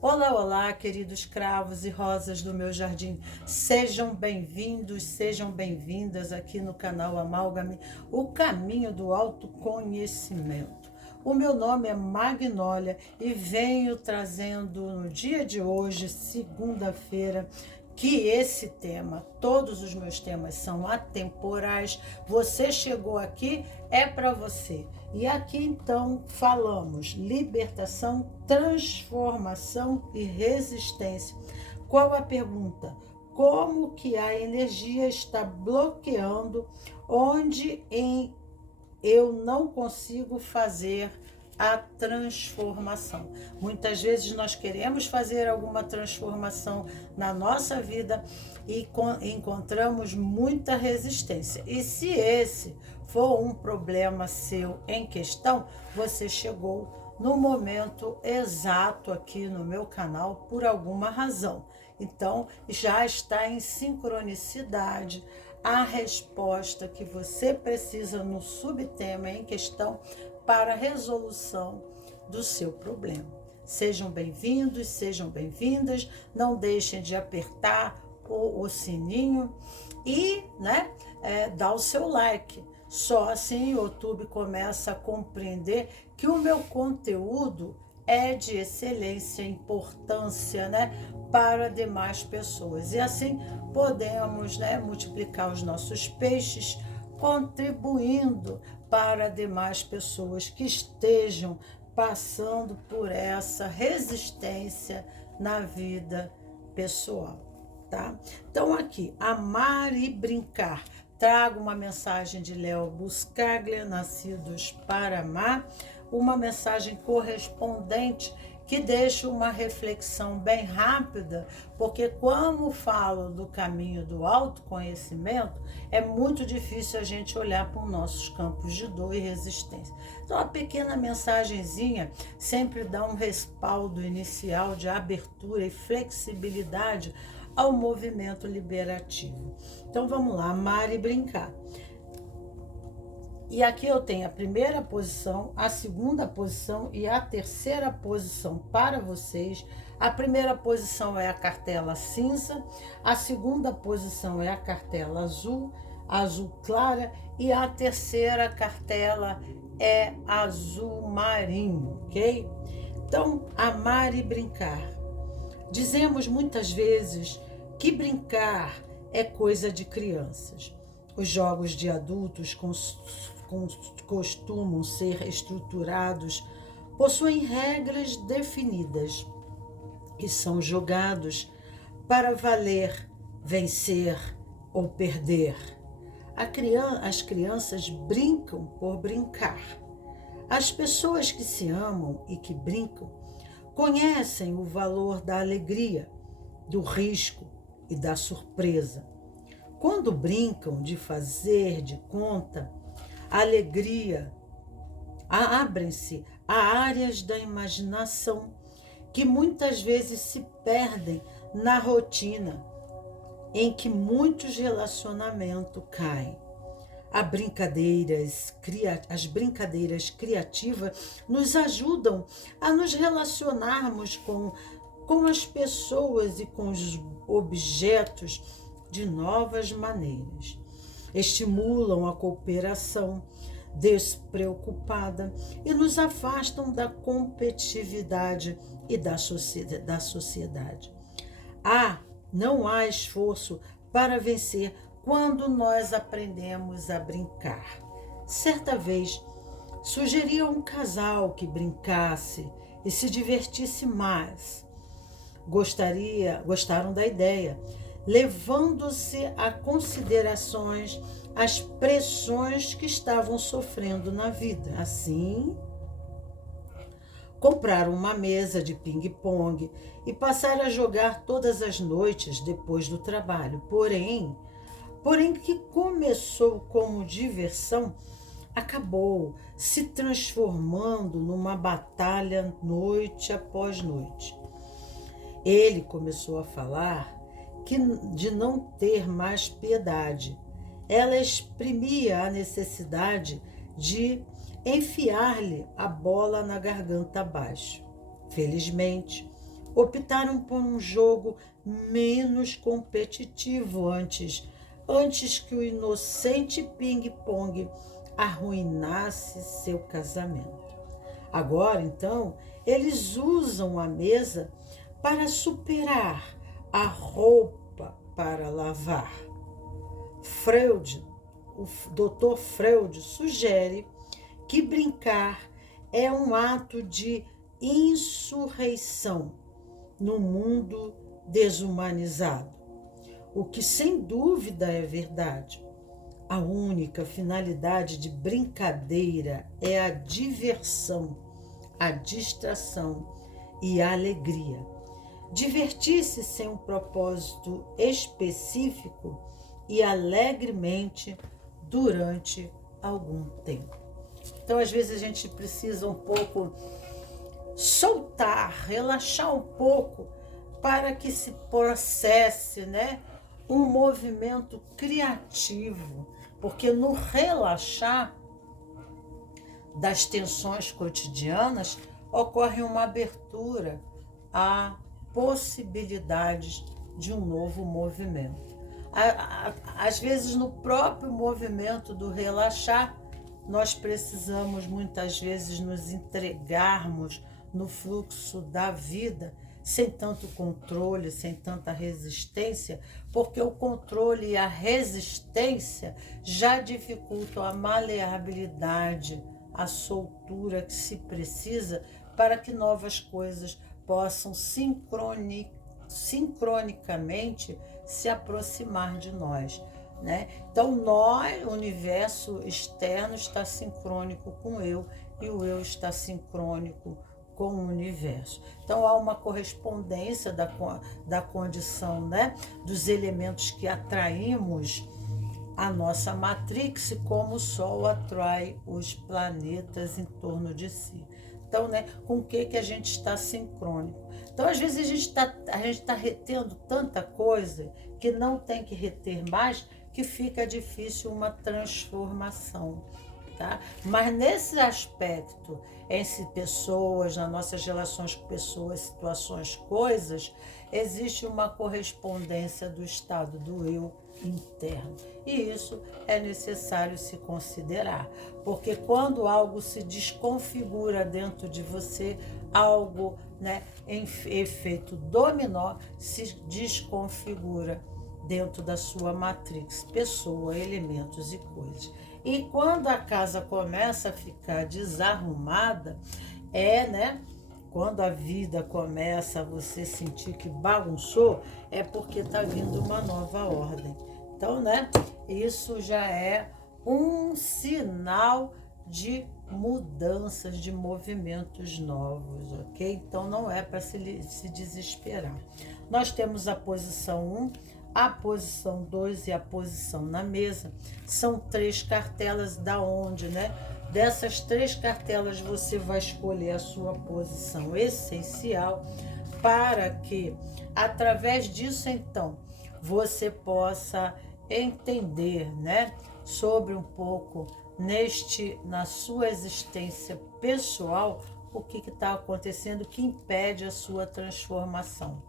Olá, olá, queridos cravos e rosas do meu jardim. Sejam bem-vindos, sejam bem-vindas aqui no canal Amálgame, o caminho do autoconhecimento. O meu nome é Magnólia e venho trazendo no dia de hoje, segunda-feira, que esse tema, todos os meus temas são atemporais. Você chegou aqui, é para você. E aqui então falamos libertação, transformação e resistência. Qual a pergunta? Como que a energia está bloqueando onde eu não consigo fazer a transformação? Muitas vezes nós queremos fazer alguma transformação na nossa vida e encontramos muita resistência. E se esse for um problema seu em questão, você chegou no momento exato aqui no meu canal por alguma razão. Então, já está em sincronicidade a resposta que você precisa no subtema em questão para a resolução do seu problema. Sejam bem-vindos, sejam bem-vindas, não deixem de apertar o sininho e dar o seu like. Só assim o YouTube começa a compreender que o meu conteúdo é de excelência, importância, para demais pessoas. E assim podemos, multiplicar os nossos peixes, contribuindo para demais pessoas que estejam passando por essa resistência na vida pessoal, tá? Então aqui, amar e brincar. Trago uma mensagem de Léo Buscaglia, Nascidos para Amar, uma mensagem correspondente que deixa uma reflexão bem rápida, porque quando falo do caminho do autoconhecimento, é muito difícil a gente olhar para os nossos campos de dor e resistência. Então, a pequena mensagenzinha sempre dá um respaldo inicial de abertura e flexibilidade ao movimento liberativo. Então vamos lá, amar e brincar. E aqui eu tenho a primeira posição, a segunda posição e a terceira posição para vocês. A primeira posição é a cartela cinza, a segunda posição é a cartela azul, azul clara, e a terceira cartela é azul marinho, ok? Então, amar e brincar. Dizemos muitas vezes que brincar é coisa de crianças. Os jogos de adultos costumam ser estruturados, possuem regras definidas e são jogados para valer, vencer ou perder. As crianças brincam por brincar. As pessoas que se amam e que brincam conhecem o valor da alegria, do risco e da surpresa. Quando brincam de fazer de conta, a alegria, abrem-se a áreas da imaginação que muitas vezes se perdem na rotina em que muitos relacionamentos caem. As brincadeiras criativas nos ajudam a nos relacionarmos com as pessoas e com os objetos de novas maneiras. Estimulam a cooperação despreocupada e nos afastam da competitividade e da sociedade. Não há esforço para vencer quando nós aprendemos a brincar. Certa vez, sugeri a um casal que brincasse e se divertisse mais. Gostaram da ideia, levando-se a considerações as pressões que estavam sofrendo na vida. Assim, compraram uma mesa de ping-pong e passaram a jogar todas as noites depois do trabalho. Porém, que começou como diversão, acabou se transformando numa batalha noite após noite. Ele começou a falar de não ter mais piedade. Ela exprimia a necessidade de enfiar-lhe a bola na garganta abaixo. Felizmente, optaram por um jogo menos competitivo antes que o inocente ping-pong arruinasse seu casamento. Agora, então, eles usam a mesa para superar a roupa para lavar. Freud, o Dr. Freud, sugere que brincar é um ato de insurreição no mundo desumanizado, o que sem dúvida é verdade. A única finalidade de brincadeira é a diversão, a distração e a alegria. Divertir-se sem um propósito específico e alegremente durante algum tempo. Então, às vezes, a gente precisa um pouco soltar, relaxar um pouco para que se processe, né, um movimento criativo, porque no relaxar das tensões cotidianas ocorre uma abertura a possibilidades de um novo movimento. Às vezes, no próprio movimento do relaxar, nós precisamos muitas vezes nos entregarmos no fluxo da vida, sem tanto controle, sem tanta resistência, porque o controle e a resistência já dificultam a maleabilidade, a soltura que se precisa para que novas coisas possam sincronicamente se aproximar de nós, né? Então, o universo externo está sincrônico com o eu e o eu está sincrônico com o universo. Então, há uma correspondência da condição, né, dos elementos que atraímos a nossa matrix, como o Sol atrai os planetas em torno de si. Então, né, com o que a gente está sincrônico? Então, às vezes, a gente tá retendo tanta coisa que não tem que reter mais, que fica difícil uma transformação. Tá? Mas nesse aspecto, entre pessoas, nas nossas relações com pessoas, situações, coisas, existe uma correspondência do estado do eu interno. E isso é necessário se considerar, porque quando algo se desconfigura dentro de você, algo, né, em efeito dominó, se desconfigura dentro da sua matrix, pessoa, elementos e coisas. E quando a casa começa a ficar desarrumada, né? Quando a vida começa a você sentir que bagunçou, é porque está vindo uma nova ordem. Então, né? Isso já é um sinal de mudanças, de movimentos novos, ok? Então, não é para se desesperar. Nós temos a posição 1, a posição 2 e a posição na mesa. São 3 cartelas da onde, né? Dessas 3 cartelas você vai escolher a sua posição essencial para que, através disso, então, você possa entender, né, sobre um pouco na sua existência pessoal, o que está acontecendo que impede a sua transformação.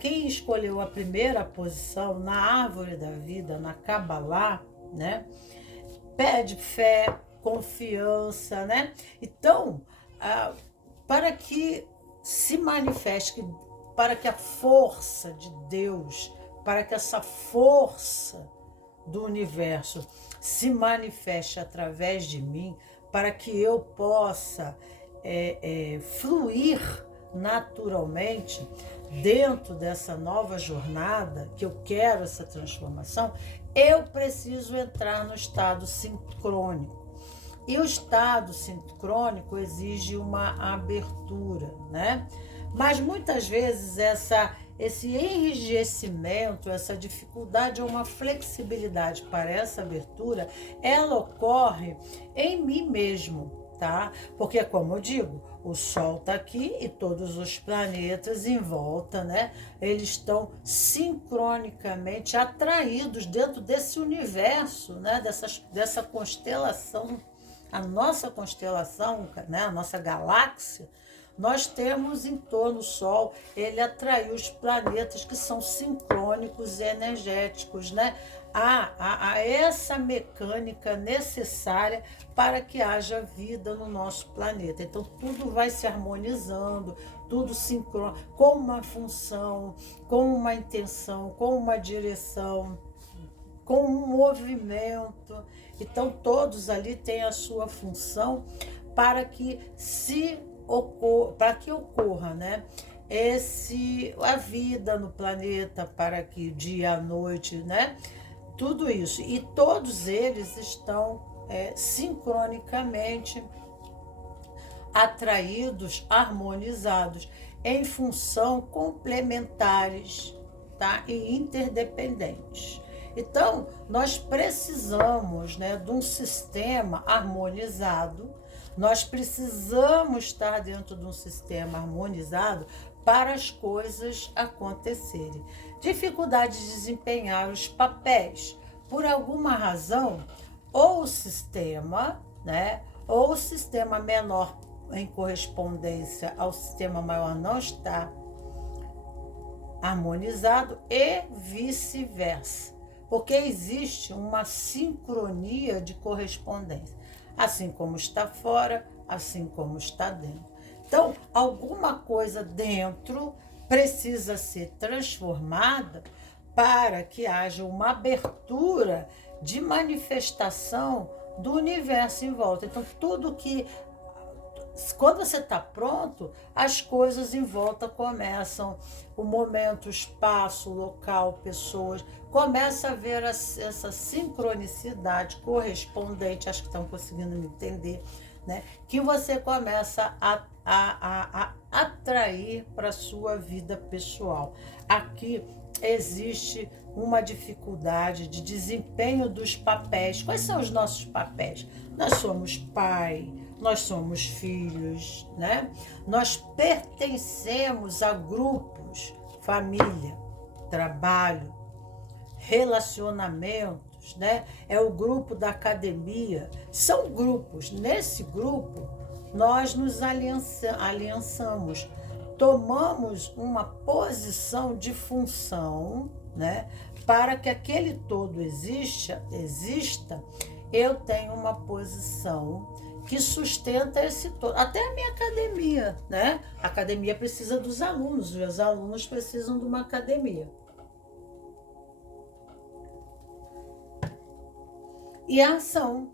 Quem escolheu a primeira posição na árvore da vida, na Kabbalah, né, pede fé, confiança, né? Então, para que se manifeste, para que a força de Deus, para que essa força do universo se manifeste através de mim, para que eu possa fluir naturalmente dentro dessa nova jornada, que eu quero essa transformação, eu preciso entrar no estado sincrônico. E o estado sincrônico exige uma abertura, né? Mas muitas vezes esse enrijecimento, essa dificuldade ou uma flexibilidade para essa abertura, ela ocorre em mim mesmo, tá? Porque, como eu digo, o Sol está aqui e todos os planetas em volta, né? Eles estão sincronicamente atraídos dentro desse universo, né? Dessa constelação, a nossa constelação, né? A nossa galáxia, Nós temos em torno o Sol, ele atraiu os planetas que são sincrônicos e energéticos, né? Há essa mecânica necessária para que haja vida no nosso planeta. Então, tudo vai se harmonizando, tudo sincrônico, com uma função, com uma intenção, com uma direção, com um movimento. Então, todos ali têm a sua função para que ocorra, né? A vida no planeta, para que dia à noite, né? Tudo isso. E todos eles estão sincronicamente atraídos, harmonizados, em função complementares, tá? E interdependentes. Então, nós precisamos, né, de um sistema harmonizado, nós precisamos estar dentro de um sistema harmonizado para as coisas acontecerem. Dificuldade de desempenhar os papéis. Por alguma razão, ou o sistema, né, ou o sistema menor em correspondência ao sistema maior não está harmonizado e vice-versa. Porque existe uma sincronia de correspondência, assim como está fora, assim como está dentro. Então, alguma coisa dentro precisa ser transformada para que haja uma abertura de manifestação do universo em volta. Então, tudo que... Quando você está pronto, as coisas em volta começam, o momento, o espaço, o local, pessoas, começa a haver essa sincronicidade correspondente, acho que estão conseguindo me entender, né? Que você começa a atrair para a sua vida pessoal. Aqui existe uma dificuldade de desempenho dos papéis. Quais são os nossos papéis? Nós somos pai, nós somos filhos, né? Nós pertencemos a grupos, família, trabalho, relacionamentos, né? É o grupo da academia. São grupos. Nesse grupo, nós nos aliançamos, tomamos uma posição de função, né? Para que aquele todo exista, eu tenho uma posição que sustenta esse todo. Até a minha academia, né? A academia precisa dos alunos, os alunos precisam de uma academia. E a ação,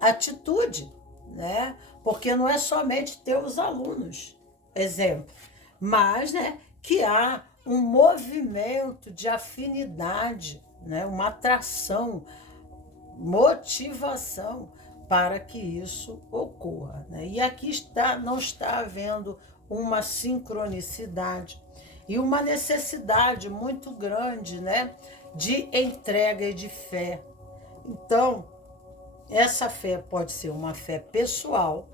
atitude, né? Porque não é somente ter os alunos, exemplo, mas, né, que há um movimento de afinidade, né? Uma atração, motivação para que isso ocorra, né? E aqui não está havendo uma sincronicidade e uma necessidade muito grande, né, de entrega e de fé. Então, essa fé pode ser uma fé pessoal.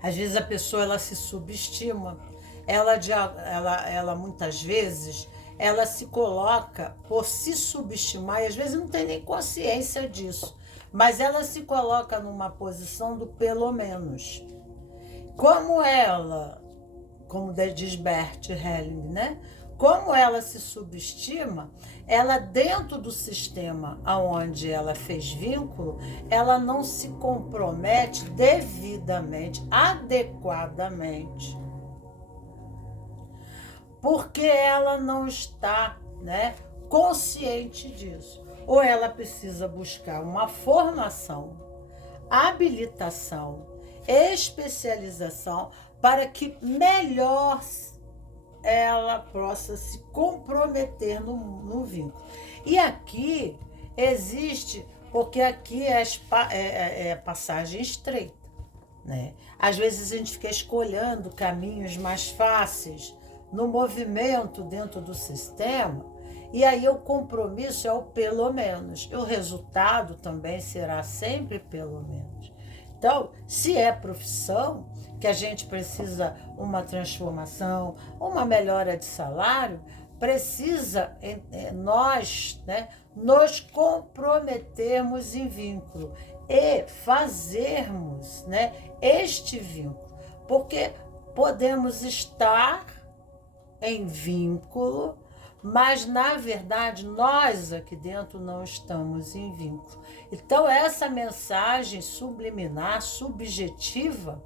Às vezes a pessoa ela se subestima, ela muitas vezes ela se coloca por se subestimar e às vezes não tem nem consciência disso, mas ela se coloca numa posição do pelo menos. Como diz Bert Helling, né? Como ela se subestima, ela dentro do sistema onde ela fez vínculo, ela não se compromete devidamente, adequadamente. Porque ela não está, né, consciente disso. Ou ela precisa buscar uma formação, habilitação, especialização para que melhor ela possa se comprometer no vínculo. E aqui existe, porque aqui é passagem estreita, né? Às vezes a gente fica escolhendo caminhos mais fáceis no movimento dentro do sistema, e aí o compromisso é o pelo menos, e o resultado também será sempre pelo menos. Então, se é profissão, que a gente precisa uma transformação, uma melhora de salário, precisa nós, né, nos comprometermos em vínculo e fazermos, né, este vínculo. Porque podemos estar em vínculo, mas na verdade nós aqui dentro não estamos em vínculo. Então essa mensagem subliminar, subjetiva,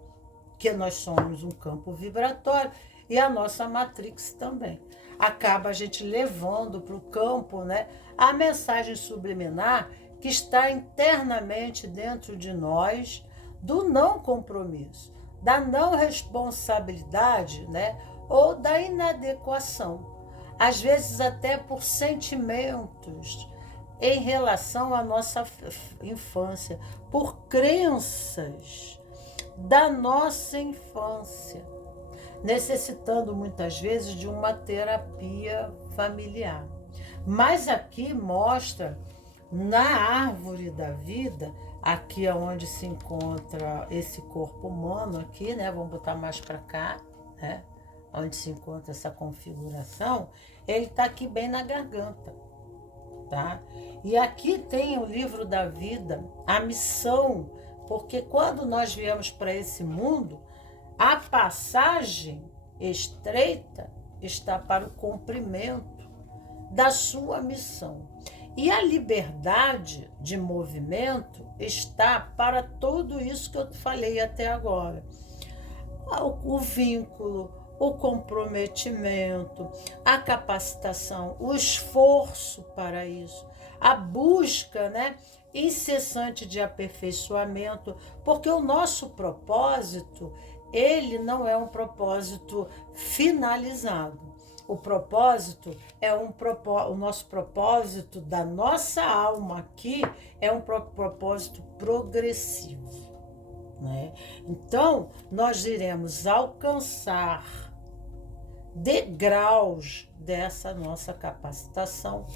que nós somos um campo vibratório e a nossa matrix também, acaba a gente levando para o campo, né, a mensagem subliminar que está internamente dentro de nós, do não compromisso, da não responsabilidade, né, ou da inadequação, às vezes até por sentimentos em relação à nossa infância, por crenças da nossa infância, necessitando muitas vezes de uma terapia familiar. Mas aqui mostra na árvore da vida, aqui é onde se encontra esse corpo humano aqui, né? Vamos botar mais para cá, né? Onde se encontra essa configuração, ele está aqui bem na garganta, tá? E aqui tem o livro da vida, a missão, porque quando nós viemos para esse mundo, a passagem estreita está para o cumprimento da sua missão. E a liberdade de movimento está para tudo isso que eu falei até agora. O vínculo, o comprometimento, a capacitação, o esforço para isso, a busca, né, incessante de aperfeiçoamento, porque o nosso propósito, ele não é um propósito finalizado. O propósito é o nosso propósito da nossa alma aqui é um propósito progressivo, né? Então, nós iremos alcançar degraus dessa nossa capacitação,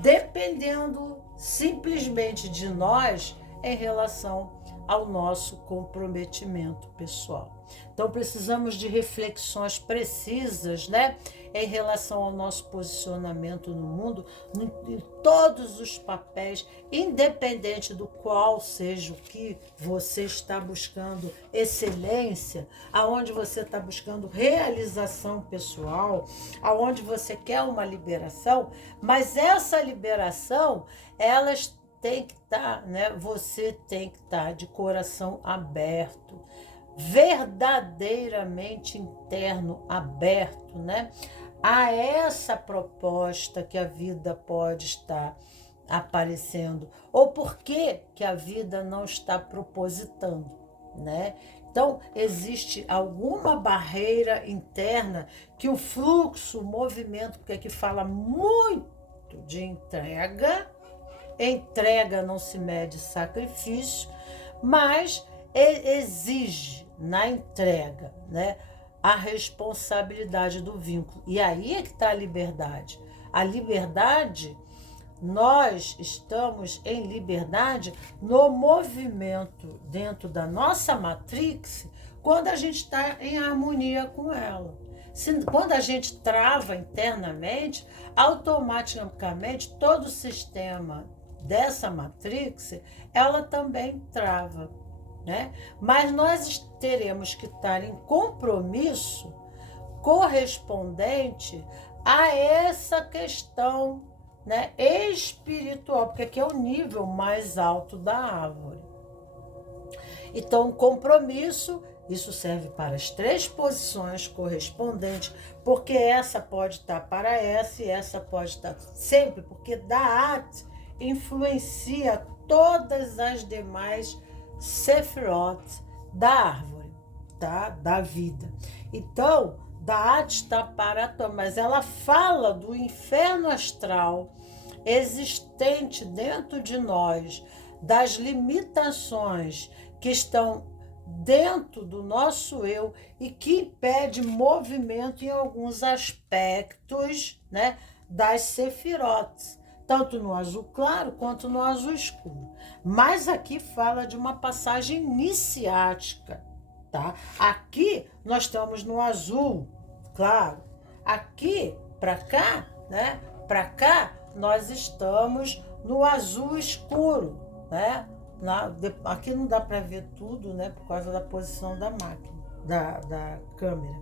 dependendo simplesmente de nós em relação ao nosso comprometimento pessoal. Então, precisamos de reflexões precisas, né, em relação ao nosso posicionamento no mundo, em todos os papéis, independente do qual seja o que você está buscando excelência, aonde você está buscando realização pessoal, aonde você quer uma liberação, mas essa liberação, elas tem que estar, né? Você tem que estar de coração aberto, verdadeiramente interno aberto, né? A essa proposta que a vida pode estar aparecendo, ou por que a vida não está propositando, né? Então, existe alguma barreira interna que o fluxo, o movimento, porque aqui fala muito de entrega não se mede sacrifício, mas exige na entrega, né, a responsabilidade do vínculo. E aí é que está a liberdade. A liberdade, nós estamos em liberdade no movimento dentro da nossa matrix, quando a gente está em harmonia com ela. Quando a gente trava internamente, automaticamente todo o sistema dessa matrix, ela também trava, né? Mas nós teremos que estar em compromisso correspondente a essa questão, né, espiritual, porque aqui é o nível mais alto da árvore. Então, o compromisso, isso serve para as três posições correspondentes, porque essa pode estar para essa e essa pode estar sempre, porque Da'at influencia todas as demais Sefirot da árvore, tá? Da vida. Então, Da'at está para, mas ela fala do inferno astral existente dentro de nós, das limitações que estão dentro do nosso eu e que impede movimento em alguns aspectos, né, das Sefirotes, tanto no azul claro quanto no azul escuro. Mas aqui fala de uma passagem iniciática, tá? Aqui nós estamos no azul claro. Aqui para cá, né? Para cá nós estamos no azul escuro, né? Aqui não dá para ver tudo, né? Por causa da posição da máquina. da câmera.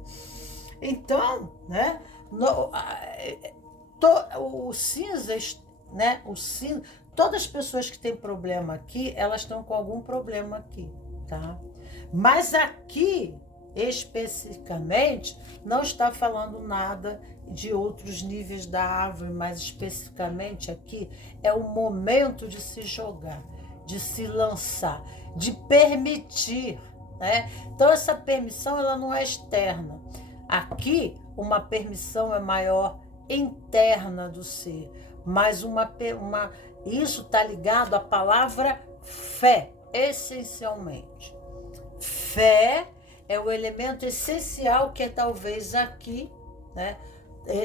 Então, né, o cinza, né, o cinza, todas as pessoas que têm problema aqui, elas estão com algum problema aqui, tá? Mas aqui, especificamente, não está falando nada de outros níveis da árvore, mas especificamente aqui é o momento de se jogar, de se lançar, de permitir, né? Então essa permissão ela não é externa. Aqui uma permissão é maior interna do ser, mas isso está ligado à palavra fé, essencialmente. Fé é o elemento essencial que talvez aqui, né,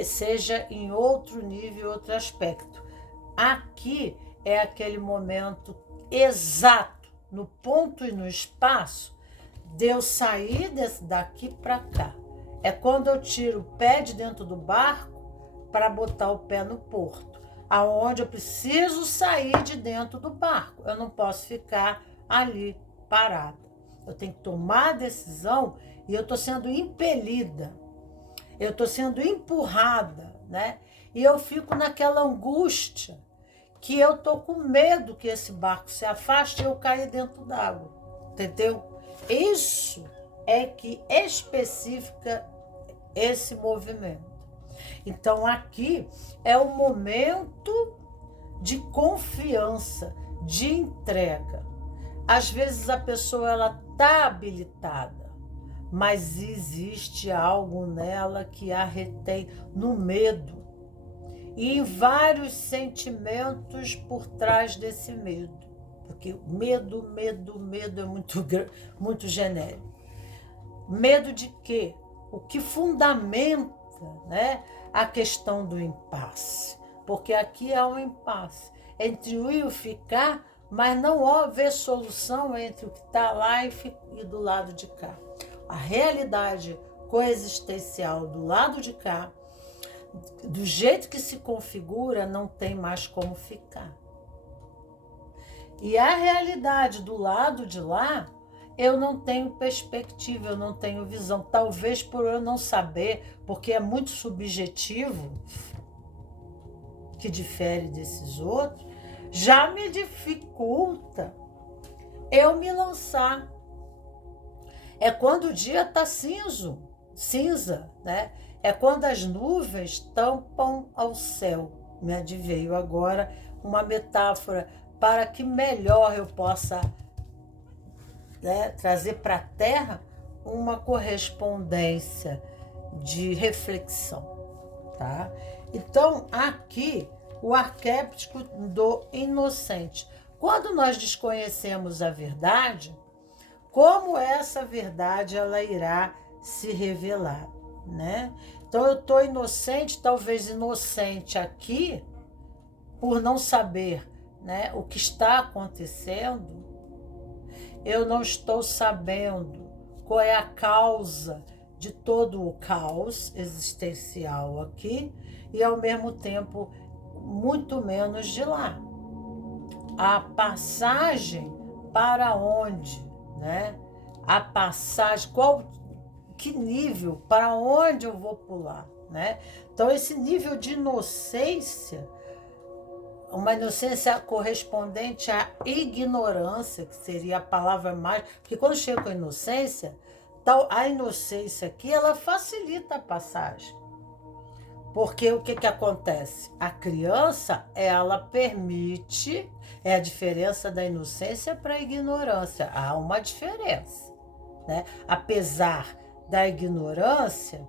seja em outro nível, outro aspecto. Aqui é aquele momento exato, no ponto e no espaço, de eu sair daqui para cá. É quando eu tiro o pé de dentro do barco para botar o pé no porto, aonde eu preciso sair de dentro do barco. Eu não posso ficar ali parada. Eu tenho que tomar a decisão e eu estou sendo impelida, eu estou sendo empurrada, né? E eu fico naquela angústia que eu estou com medo que esse barco se afaste e eu caia dentro d'água, entendeu? Isso é que especifica esse movimento. Então aqui é o momento de confiança, de entrega. Às vezes a pessoa ela está habilitada, mas existe algo nela que a retém no medo e em vários sentimentos por trás desse medo, porque medo é muito genérico. Medo de quê? O que fundamenta, né, a questão do impasse, porque aqui há um impasse entre o ir e o ficar, mas não haver solução entre o que está lá e do lado de cá. A realidade coexistencial do lado de cá, do jeito que se configura, não tem mais como ficar. E a realidade do lado de lá, eu não tenho perspectiva, eu não tenho visão. Talvez por eu não saber, porque é muito subjetivo, que difere desses outros, já me dificulta eu me lançar. É quando o dia está cinza, né? É quando as nuvens tampam ao céu. Me adveio agora uma metáfora para que melhor eu possa, né, trazer para a Terra uma correspondência de reflexão, tá? Então, aqui, o arquétipo do inocente. Quando nós desconhecemos a verdade, como essa verdade ela irá se revelar, né? Então, eu estou inocente, talvez inocente aqui, por não saber, né, o que está acontecendo. Eu não estou sabendo qual é a causa de todo o caos existencial aqui e, ao mesmo tempo, muito menos de lá. A passagem para onde, né? A passagem, que nível, para onde eu vou pular, né? Então, esse nível de inocência, uma inocência correspondente à ignorância, que seria a palavra mais... Porque quando chega com a inocência, a inocência aqui, ela facilita a passagem. Porque o que acontece? A criança, ela permite, é a diferença da inocência para a ignorância. Há uma diferença, né? Apesar da ignorância,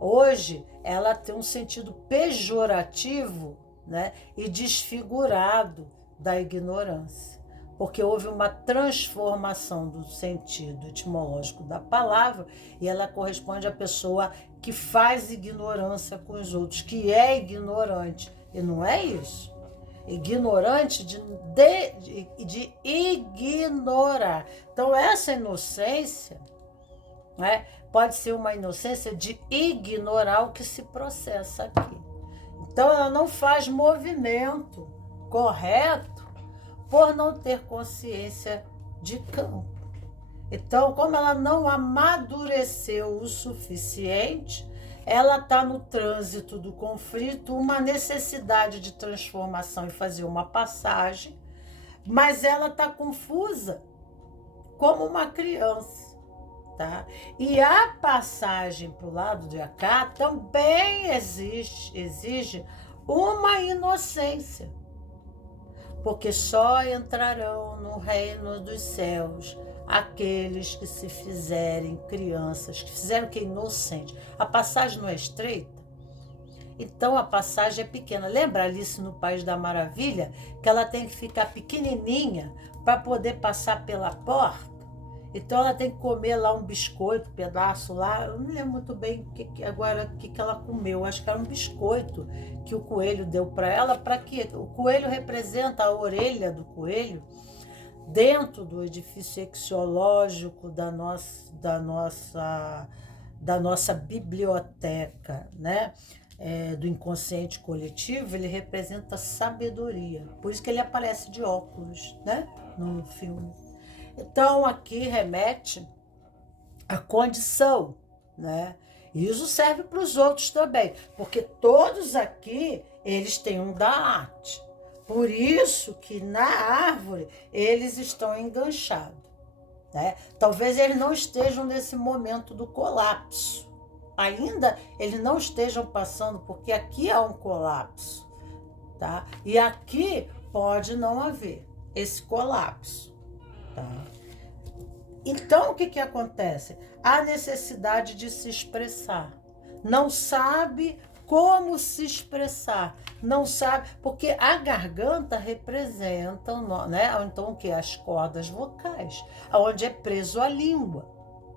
hoje ela tem um sentido pejorativo, né, e desfigurado da ignorância, porque houve uma transformação do sentido etimológico da palavra e ela corresponde à pessoa que faz ignorância com os outros, que é ignorante, e não é isso. Ignorante de ignorar. Então essa inocência, né, pode ser uma inocência de ignorar o que se processa aqui. Então, ela não faz movimento correto por não ter consciência de campo. Então, como ela não amadureceu o suficiente, ela está no trânsito do conflito, uma necessidade de transformação e fazer uma passagem, mas ela está confusa como uma criança. Tá? E a passagem para o lado de cá também exige uma inocência, porque só entrarão no reino dos céus aqueles que se fizerem crianças, que fizeram que é inocente. A passagem não é estreita, então a passagem é pequena. Lembra Alice no País da Maravilha, que ela tem que ficar pequenininha para poder passar pela porta? Então ela tem que comer lá um biscoito, um pedaço lá. Eu não lembro muito bem o que ela comeu. Acho que era um biscoito que o coelho deu para ela. Para quê? O coelho representa a orelha do coelho dentro do edifício axiológico da nossa biblioteca, né? Do inconsciente coletivo. Ele representa sabedoria. Por isso que ele aparece de óculos, né? No filme. Então, aqui remete à condição, né? Isso serve para os outros também, porque todos aqui, eles têm um da arte. Por isso que na árvore, eles estão enganchados, né? Talvez eles não estejam nesse momento do colapso. Ainda eles não estejam passando, porque aqui há um colapso, tá? E aqui pode não haver esse colapso. Tá. Então, o que acontece? A necessidade de se expressar. Não sabe como se expressar. Não sabe, porque a garganta representa, né? Então, o que? As cordas vocais, onde é preso a língua,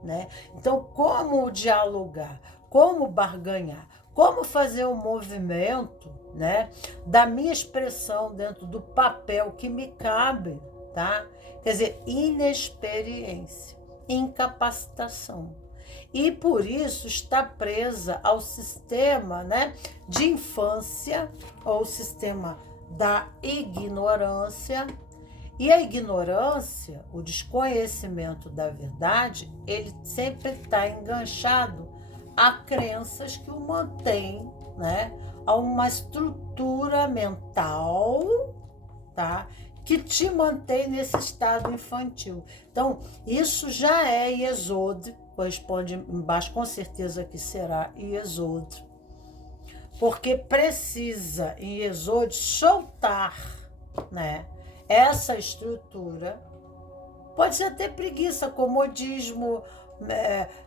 né? Então, como dialogar? Como barganhar? Como fazer o movimento, né, da minha expressão dentro do papel que me cabe, tá? Quer dizer, inexperiência, incapacitação. E por isso está presa ao sistema, né, de infância, ou sistema da ignorância. E a ignorância, o desconhecimento da verdade, ele sempre está enganchado a crenças que o mantêm, né, a uma estrutura mental, tá, que te mantém nesse estado infantil. Então, isso já é Iesod, corresponde embaixo, com certeza que será Iesod, porque precisa em Iesod soltar, né, essa estrutura. Pode ser até preguiça, comodismo,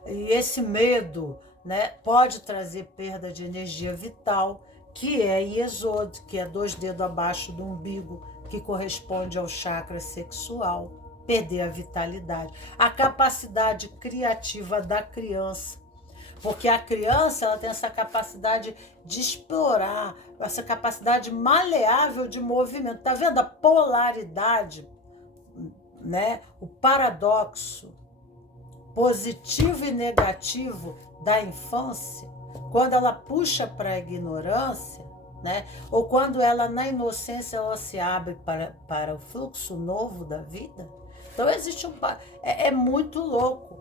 e esse medo, né, pode trazer perda de energia vital, que é Iesod, que é 2 dedos abaixo do umbigo, que corresponde ao chakra sexual, perder a vitalidade, a capacidade criativa da criança, porque a criança ela tem essa capacidade de explorar, essa capacidade maleável de movimento. Tá vendo a polaridade, né? O paradoxo positivo e negativo da infância, quando ela puxa para a ignorância, né? Ou quando ela, na inocência, ela se abre para o fluxo novo da vida. Então existe é muito louco,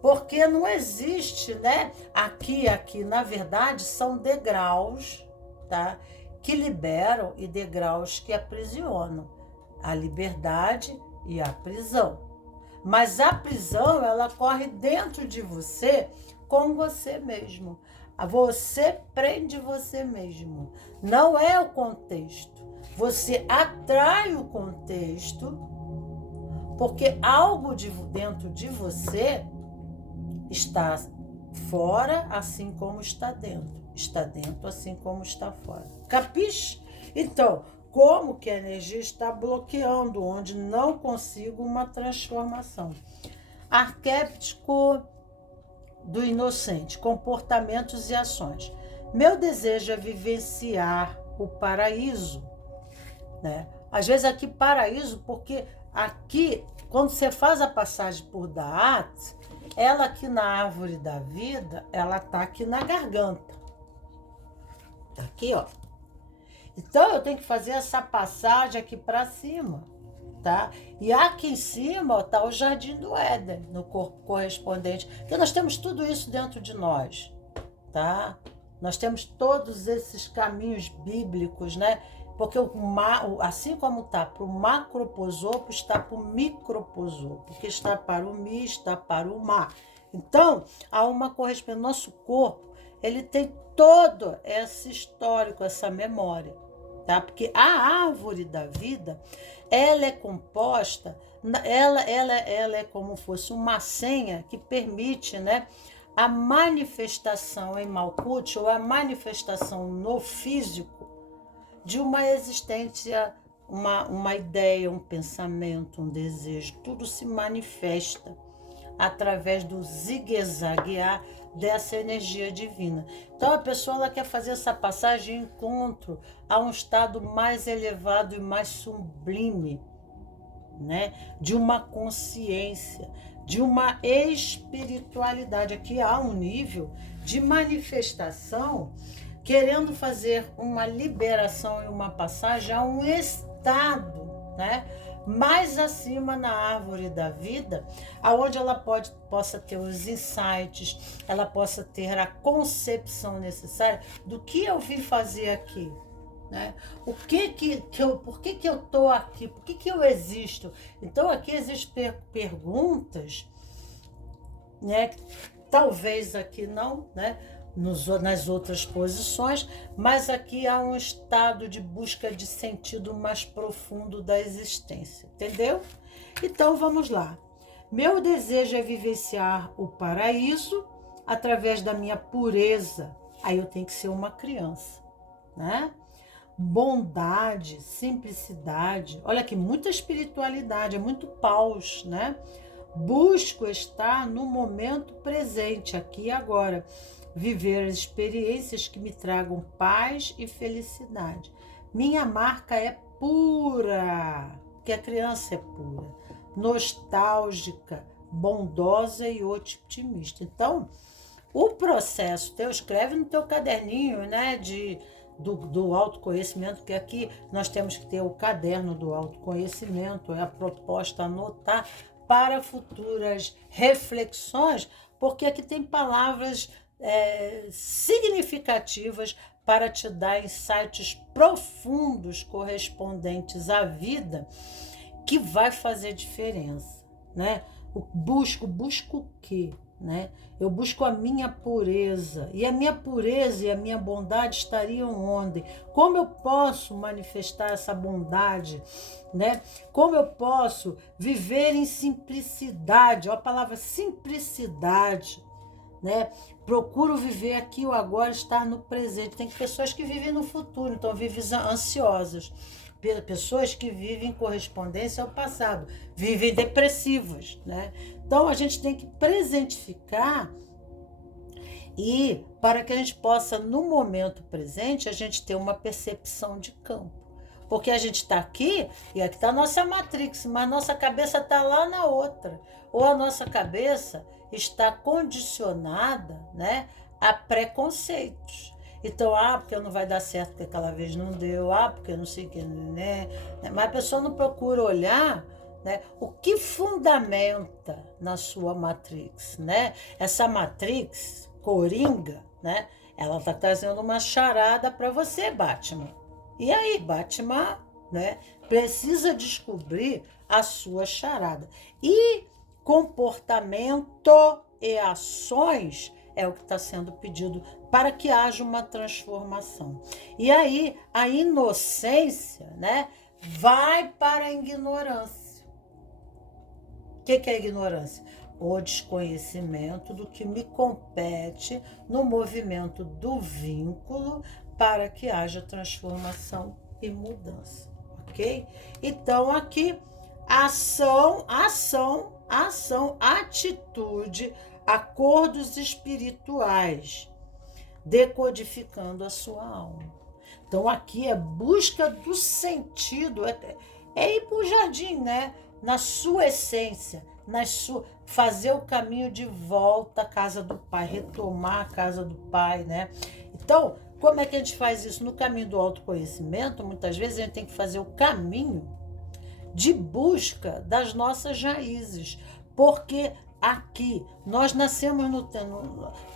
porque não existe, né? Aqui, na verdade, são degraus, tá? Que liberam e degraus que aprisionam. A liberdade e a prisão. Mas a prisão, ela corre dentro de você, com você mesmo. Você prende você mesmo. Não é o contexto. Você atrai o contexto, porque algo dentro de você está fora, assim como está dentro. Está dentro, assim como está fora. Capiche? Então, como que a energia está bloqueando, onde não consigo uma transformação. Arquétipo do inocente, comportamentos e ações. Meu desejo é vivenciar o paraíso, né? Às vezes aqui paraíso, porque aqui, quando você faz a passagem por Da'at, ela aqui na árvore da vida, ela tá aqui na garganta. Tá aqui, ó. Então eu tenho que fazer essa passagem aqui para cima, tá? E aqui em cima está o Jardim do Éden, no corpo correspondente. Então nós temos tudo isso dentro de nós, tá? Nós temos todos esses caminhos bíblicos, né? Porque assim como está para o macroposopo, está para o microposopo, que está para o mi, está para o ma. Então, há uma correspondência. Nosso corpo, ele tem todo esse histórico, essa memória, tá? Porque a árvore da vida, ela é composta, ela é como fosse uma senha que permite, né, a manifestação em Malkuth, ou a manifestação no físico, de uma existência, uma ideia, um pensamento, um desejo. Tudo se manifesta através do zigue-zaguear dessa energia divina. Então a pessoa ela quer fazer essa passagem de encontro a um estado mais elevado e mais sublime, né? De uma consciência, de uma espiritualidade. Aqui há um nível de manifestação querendo fazer uma liberação e uma passagem a um estado, né, mais acima na árvore da vida, aonde ela possa ter os insights, ela possa ter a concepção necessária do que eu vim fazer aqui, né? Por que eu estou aqui? Por que eu existo? Então aqui existem perguntas, né? Talvez aqui não, né? Nas outras posições, mas aqui há um estado de busca de sentido mais profundo da existência, entendeu? Então vamos lá. Meu desejo é vivenciar o paraíso através da minha pureza. Aí eu tenho que ser uma criança, né? Bondade, simplicidade. Olha aqui, muita espiritualidade, é muito paus, né? Busco estar no momento presente, aqui e agora. Viver as experiências que me tragam paz e felicidade. Minha marca é pura, porque a criança é pura, nostálgica, bondosa e otimista. Então, o processo, escreve no teu caderninho, né, do autoconhecimento, que aqui nós temos que ter o caderno do autoconhecimento, é a proposta anotar para futuras reflexões, porque aqui tem palavras significativas para te dar insights profundos correspondentes à vida, que vai fazer diferença, né? Busco o quê? Né? Eu busco a minha pureza, e a minha pureza e a minha bondade estariam onde? Como eu posso manifestar essa bondade, né? Como eu posso viver em simplicidade? Olha a palavra simplicidade, né? Procuro viver aqui o agora, estar no presente. Tem pessoas que vivem no futuro, então vivem ansiosas. Pessoas que vivem em correspondência ao passado, vivem depressivas, né? Então a gente tem que presentificar, e para que a gente possa, no momento presente, a gente ter uma percepção de campo. Porque a gente está aqui, e aqui está a nossa matrix, mas nossa cabeça está lá na outra. Ou a nossa cabeça está condicionada, né, a preconceitos. Então, porque não vai dar certo, porque aquela vez não deu, porque não sei o que, né? Mas a pessoa não procura olhar, né, o que fundamenta na sua matrix, né? Essa matrix coringa, né? Ela está trazendo uma charada para você, Batman. E aí, Batman, né, precisa descobrir a sua charada. E comportamento e ações é o que está sendo pedido para que haja uma transformação. E aí, a inocência, né, vai para a ignorância. O que é a ignorância? O desconhecimento do que me compete no movimento do vínculo para que haja transformação e mudança, ok? Então, aqui, ação, atitude, acordos espirituais, decodificando a sua alma. Então, aqui é busca do sentido, é ir para o jardim, né? Na sua essência, fazer o caminho de volta à casa do Pai, retomar a casa do Pai, né? Então, como é que a gente faz isso? No caminho do autoconhecimento, muitas vezes a gente tem que fazer o caminho de busca das nossas raízes, porque aqui nós nascemos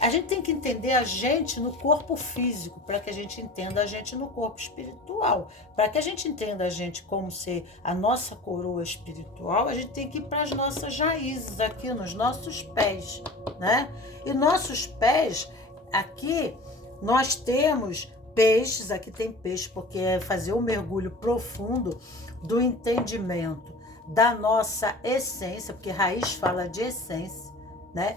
a gente tem que entender a gente no corpo físico, para que a gente entenda a gente no corpo espiritual. Para que a gente entenda a gente como ser a nossa coroa espiritual, a gente tem que ir para as nossas raízes, aqui nos nossos pés, né? E nossos pés, aqui nós temos peixes, aqui tem peixe, porque é fazer um mergulho profundo do entendimento da nossa essência, porque raiz fala de essência, né?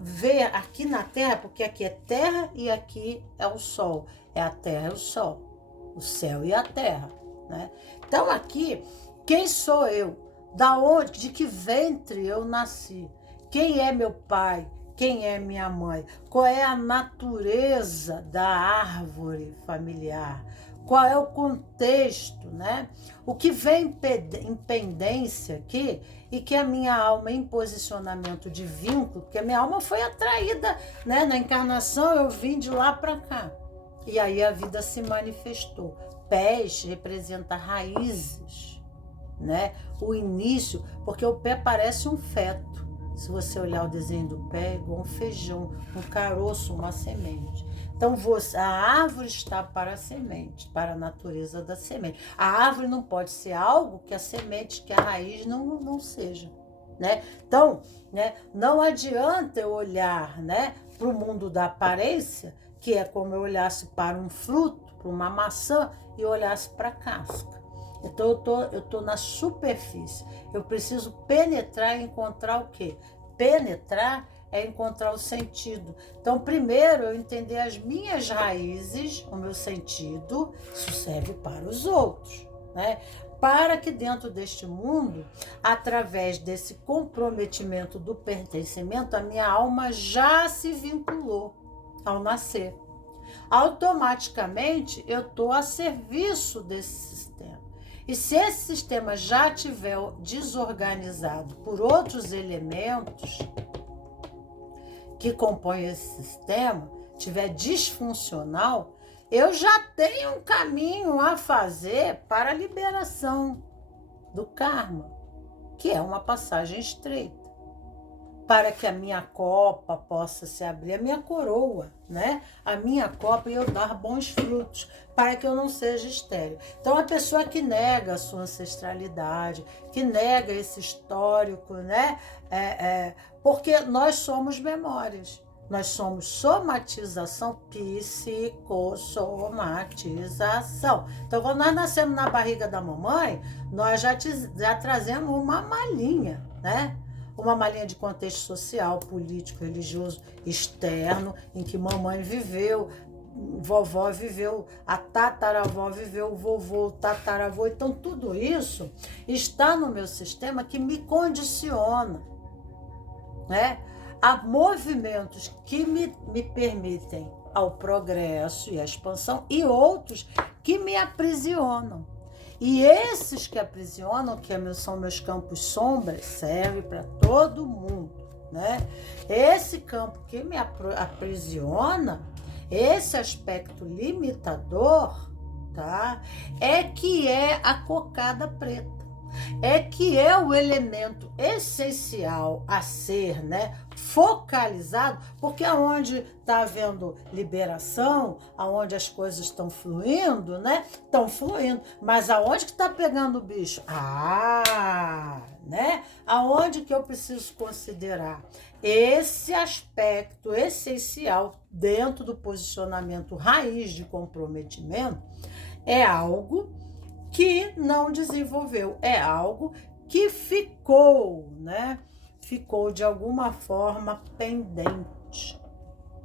Ver aqui na Terra, porque aqui é terra e aqui é o sol. É a terra e o sol, o céu e a terra, né? Então aqui, quem sou eu? Da onde, de que ventre eu nasci? Quem é meu pai? Quem é minha mãe? Qual é a natureza da árvore familiar? Qual é o contexto, né? O que vem em pendência aqui e que a minha alma em posicionamento de vínculo, porque a minha alma foi atraída, né? Na encarnação eu vim de lá para cá. E aí a vida se manifestou. Pés representa raízes, né? O início, porque o pé parece um feto. Se você olhar o desenho do pé, é igual um feijão, um caroço, uma semente. Então, a árvore está para a semente, para a natureza da semente. A árvore não pode ser algo que a semente, que a raiz não seja, né? Então, né, não adianta eu olhar, né, para o mundo da aparência, que é como eu olhasse para um fruto, para uma maçã, e olhasse para a casca. Então, eu tô na superfície. Eu preciso penetrar e encontrar o quê? Penetrar é encontrar o sentido. Então, primeiro, eu entender as minhas raízes, o meu sentido, isso serve para os outros, né? Para que dentro deste mundo, através desse comprometimento do pertencimento, a minha alma já se vinculou ao nascer. Automaticamente, eu estou a serviço desse sistema. E se esse sistema já estiver desorganizado por outros elementos que compõem esse sistema, estiver disfuncional, eu já tenho um caminho a fazer para a liberação do karma, que é uma passagem estreita, para que a minha copa possa se abrir, a minha coroa, né? A minha copa e eu dar bons frutos, para que eu não seja estéril. Então, a pessoa que nega a sua ancestralidade, que nega esse histórico, né? Porque nós somos memórias. Nós somos somatização, psicossomatização. Então, quando nós nascemos na barriga da mamãe, nós já trazemos uma malinha, né? Uma malinha de contexto social, político, religioso, externo, em que mamãe viveu, vovó viveu, a tataravó viveu, o vovô, o tataravô. Então, tudo isso está no meu sistema que me condiciona, né? Há movimentos que me permitem ao progresso e à expansão e outros que me aprisionam. E esses que aprisionam, que são meus campos sombras, serve para todo mundo, né? Esse campo que me aprisiona, esse aspecto limitador, tá? É que é a cocada preta. É que é o elemento essencial a ser, né, focalizado, porque aonde está havendo liberação, aonde as coisas estão fluindo, né, estão fluindo, mas aonde que está pegando o bicho? Né, aonde que eu preciso considerar esse aspecto essencial dentro do posicionamento raiz de comprometimento, é algo que não desenvolveu, é algo que ficou, né? Ficou de alguma forma pendente,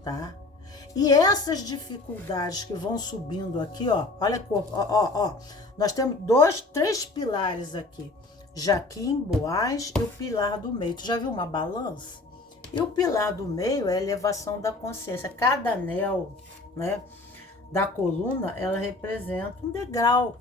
tá? E essas dificuldades que vão subindo aqui, ó, olha, ó, nós temos 3 pilares aqui, Jaquim, Boaz e o pilar do meio. Tu já viu uma balança? E o pilar do meio é a elevação da consciência. Cada anel, né, da coluna, ela representa um degrau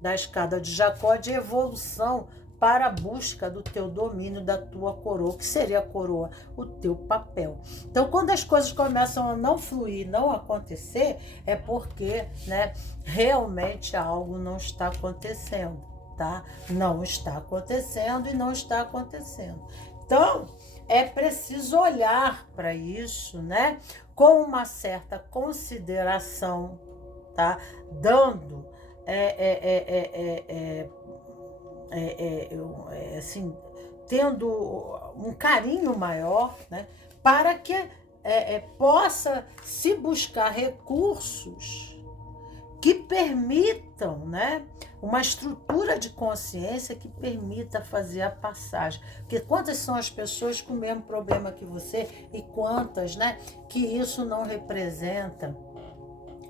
da escada de Jacó de evolução para a busca do teu domínio, da tua coroa, que seria a coroa, o teu papel. Então, quando as coisas começam a não fluir, não acontecer, é porque, né, realmente algo não está acontecendo, tá? Não está acontecendo e não está acontecendo. Então, é preciso olhar para isso, né? Com uma certa consideração, tá? Dando, assim, tendo um carinho maior, né? Para que possa se buscar recursos que permitam, né, uma estrutura de consciência que permita fazer a passagem. Porque quantas são as pessoas com o mesmo problema que você e quantas, né, que isso não representa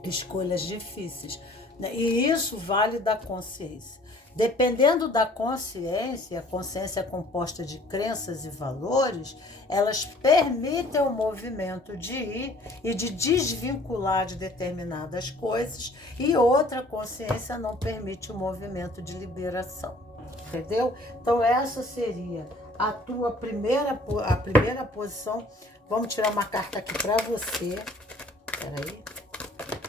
escolhas difíceis, né? E isso vale da consciência. Dependendo da consciência, a consciência é composta de crenças e valores, elas permitem o movimento de ir e de desvincular de determinadas coisas, e outra consciência não permite o movimento de liberação. Entendeu? Então essa seria a primeira posição. Vamos tirar uma carta aqui para você. Peraí.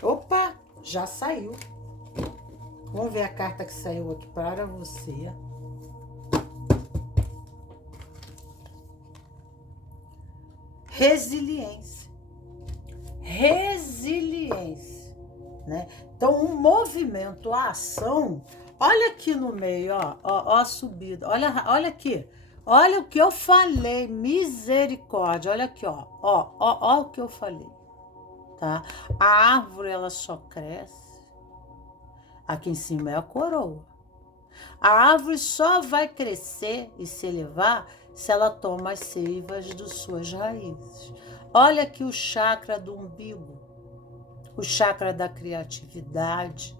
Opa, já saiu. Vamos ver a carta que saiu aqui para você. Resiliência. Resiliência, né? Então, um movimento, a ação, olha aqui no meio, ó a subida. Olha aqui. Olha o que eu falei, misericórdia. Olha aqui, ó o que eu falei, tá? A árvore, ela só cresce. Aqui em cima é a coroa. A árvore só vai crescer e se elevar se ela toma as seivas de suas raízes. Olha aqui o chakra do umbigo, o chakra da criatividade,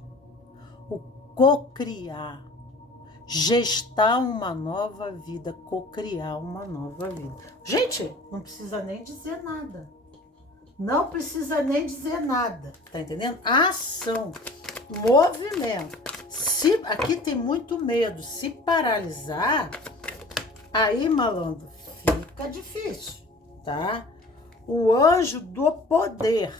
o cocriar, gestar uma nova vida, cocriar uma nova vida. Gente, não precisa nem dizer nada. Não precisa nem dizer nada, tá entendendo? Ação, movimento. Aqui tem muito medo. Se paralisar, aí, malandro, fica difícil, tá? O anjo do poder,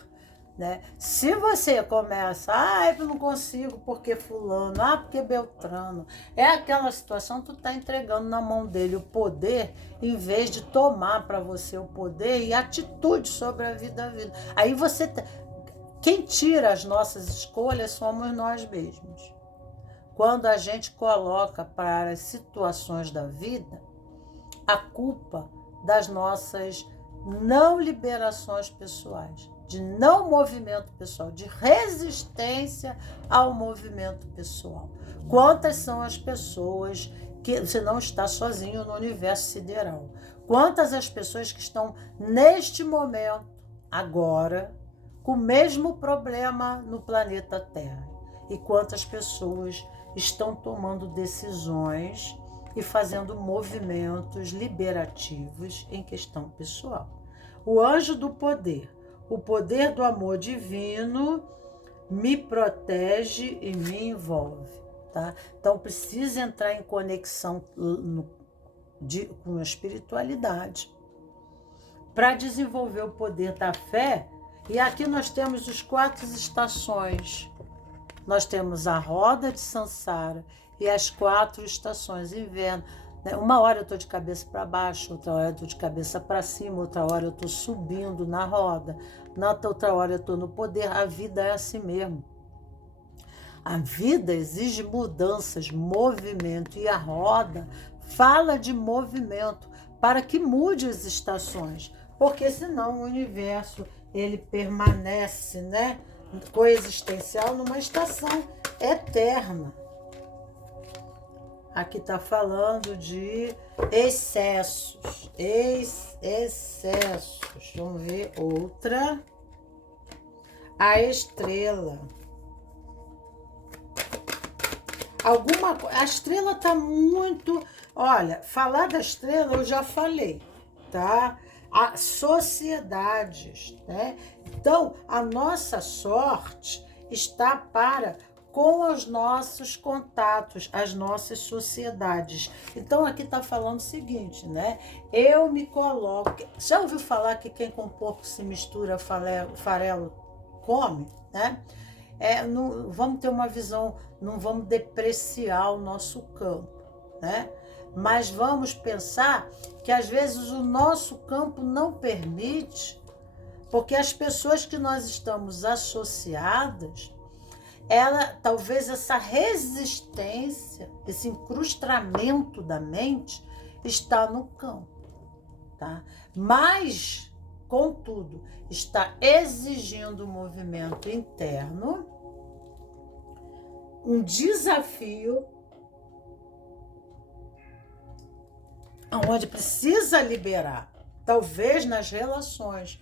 né? Se você começa, eu não consigo porque fulano, porque Beltrano, é aquela situação que tu tá entregando na mão dele o poder, em vez de tomar para você o poder e atitude sobre a vida. Aí você, quem tira as nossas escolhas somos nós mesmos. Quando a gente coloca para as situações da vida a culpa das nossas não liberações pessoais, de não movimento pessoal, de resistência ao movimento pessoal. Quantas são as pessoas que você não está sozinho no universo sideral? Quantas as pessoas que estão neste momento, agora, com o mesmo problema no planeta Terra? E quantas pessoas estão tomando decisões e fazendo movimentos liberativos em questão pessoal? O anjo do poder, o poder do amor divino me protege e me envolve, tá? Então precisa entrar em conexão com a espiritualidade para desenvolver o poder da fé. E aqui nós temos os 4 estações. Nós temos a roda de Sansara e as 4 estações, inverno. Uma hora eu estou de cabeça para baixo, outra hora eu estou de cabeça para cima, outra hora eu estou subindo na roda, na outra hora eu estou no poder. A vida é assim mesmo. A vida exige mudanças, movimento, e a roda fala de movimento para que mude as estações, porque senão o universo ele permanece, né, coexistencial numa estação eterna. Aqui está falando de excessos. Excessos. Vamos ver outra. A estrela. A estrela está muito... Olha, falar da estrela eu já falei, tá? As sociedades, né? Então, a nossa sorte está com os nossos contatos, as nossas sociedades. Então, aqui está falando o seguinte, né? Eu me coloco... Já ouviu falar que quem com porco se mistura, farelo come, né? não, vamos ter uma visão, não vamos depreciar o nosso campo, né? Mas vamos pensar que às vezes o nosso campo não permite, porque as pessoas que nós estamos associadas, talvez essa resistência, esse incrustamento da mente está no campo, tá? Mas, contudo, está exigindo um movimento interno, um desafio, onde precisa liberar, talvez nas relações.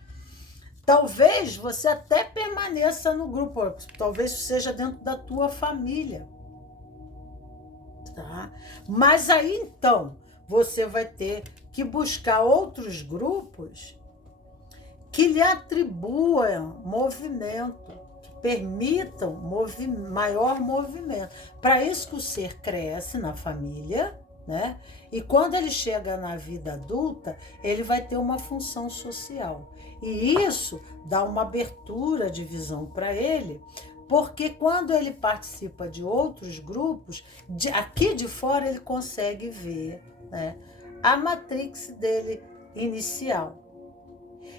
Talvez você até permaneça no grupo, talvez seja dentro da tua família, tá? Mas aí então você vai ter que buscar outros grupos que lhe atribuam movimento, que permitam maior movimento. Para isso que o ser cresce na família, né? E quando ele chega na vida adulta, ele vai ter uma função social. E isso dá uma abertura de visão para ele, porque quando ele participa de outros grupos, aqui de fora ele consegue ver, né, a matrix dele inicial.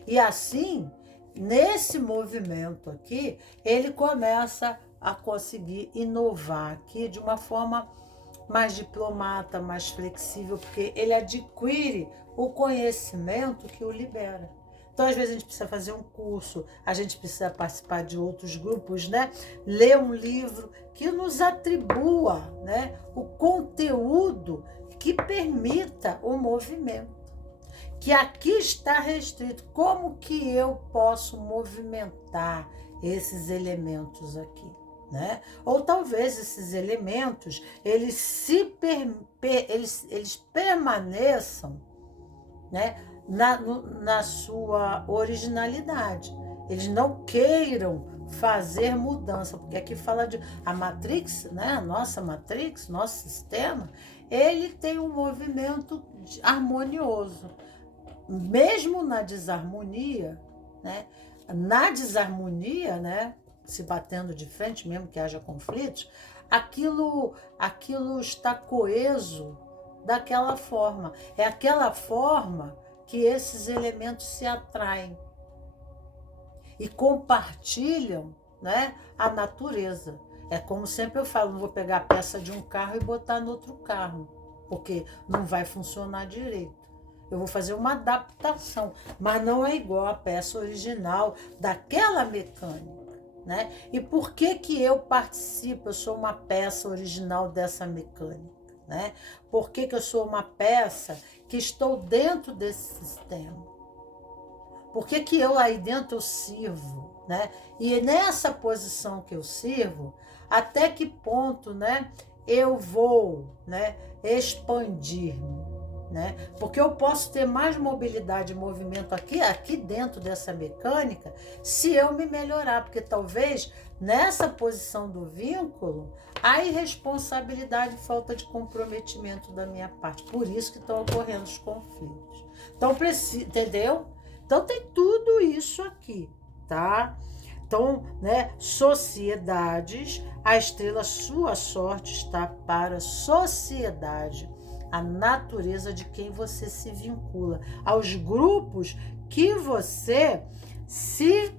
E assim, nesse movimento aqui, ele começa a conseguir inovar aqui de uma forma mais diplomata, mais flexível, porque ele adquire o conhecimento que o libera. Então, às vezes, a gente precisa fazer um curso, a gente precisa participar de outros grupos, né? Ler um livro que nos atribua, né, o conteúdo que permita o movimento. Que aqui está restrito. Como que eu posso movimentar esses elementos aqui? Né? Ou talvez esses elementos eles permaneçam, né, na sua originalidade. Eles não queiram fazer mudança, porque aqui fala de a Matrix, né, a nossa Matrix, nosso sistema, ele tem um movimento harmonioso. Mesmo na desarmonia, né, né, se batendo de frente, mesmo que haja conflitos, aquilo está coeso daquela forma. É aquela forma que esses elementos se atraem e compartilham, né, a natureza. É como sempre eu falo, não vou pegar a peça de um carro e botar no outro carro, porque não vai funcionar direito. Eu vou fazer uma adaptação, mas não é igual a peça original daquela mecânica. Né? E por que que eu participo? Eu sou uma peça original dessa mecânica, né? Por que que eu sou uma peça que estou dentro desse sistema? Por que que eu aí dentro eu sirvo, né? E nessa posição que eu sirvo, até que ponto, né, eu vou, né, expandir-me? Né? Porque eu posso ter mais mobilidade e movimento aqui dentro dessa mecânica se eu me melhorar, porque talvez nessa posição do vínculo há irresponsabilidade e falta de comprometimento da minha parte. Por isso que estão ocorrendo os conflitos. Então, entendeu? Então tem tudo isso aqui, tá? Então, né, sociedades, a estrela sua sorte está para sociedade, a natureza de quem você se vincula, aos grupos que você se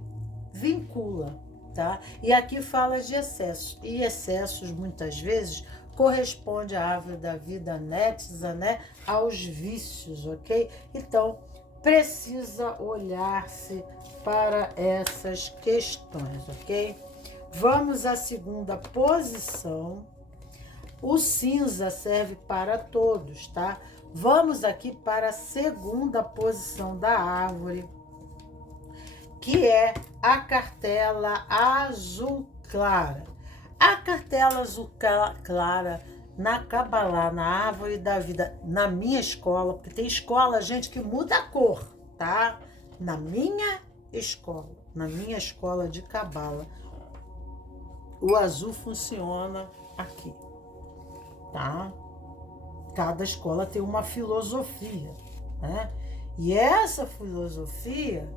vincula, tá? E aqui fala de excessos, e excessos muitas vezes corresponde à árvore da vida anexa, né, aos vícios, ok? Então, precisa olhar-se para essas questões, ok? Vamos à segunda posição. O cinza serve para todos, tá? Vamos aqui para a segunda posição da árvore, que é a cartela azul clara. A cartela azul clara na Cabalá, na árvore da vida, na minha escola, porque tem escola, gente, que muda a cor, tá? Na minha escola de Cabala, o azul funciona aqui. Tá? Cada escola tem uma filosofia, né? E essa filosofia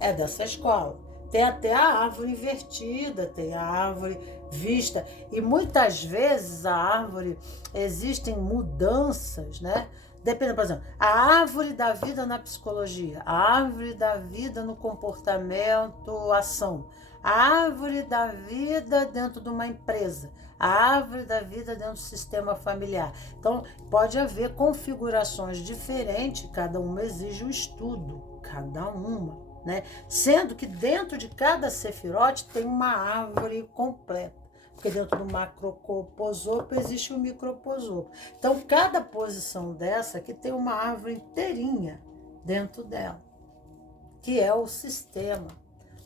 é dessa escola. Tem até a árvore invertida, tem a árvore vista. E muitas vezes a árvore, existem mudanças, né? Depende, por exemplo, a árvore da vida na psicologia, a árvore da vida no comportamento, ação, a árvore da vida dentro de uma empresa, a árvore da vida dentro do sistema familiar. Então, pode haver configurações diferentes, cada uma exige um estudo, cada uma, né? Sendo que dentro de cada sefirote tem uma árvore completa. Porque dentro do macroposopo existe o microposopo. Então, cada posição dessa aqui tem uma árvore inteirinha dentro dela, que é o sistema.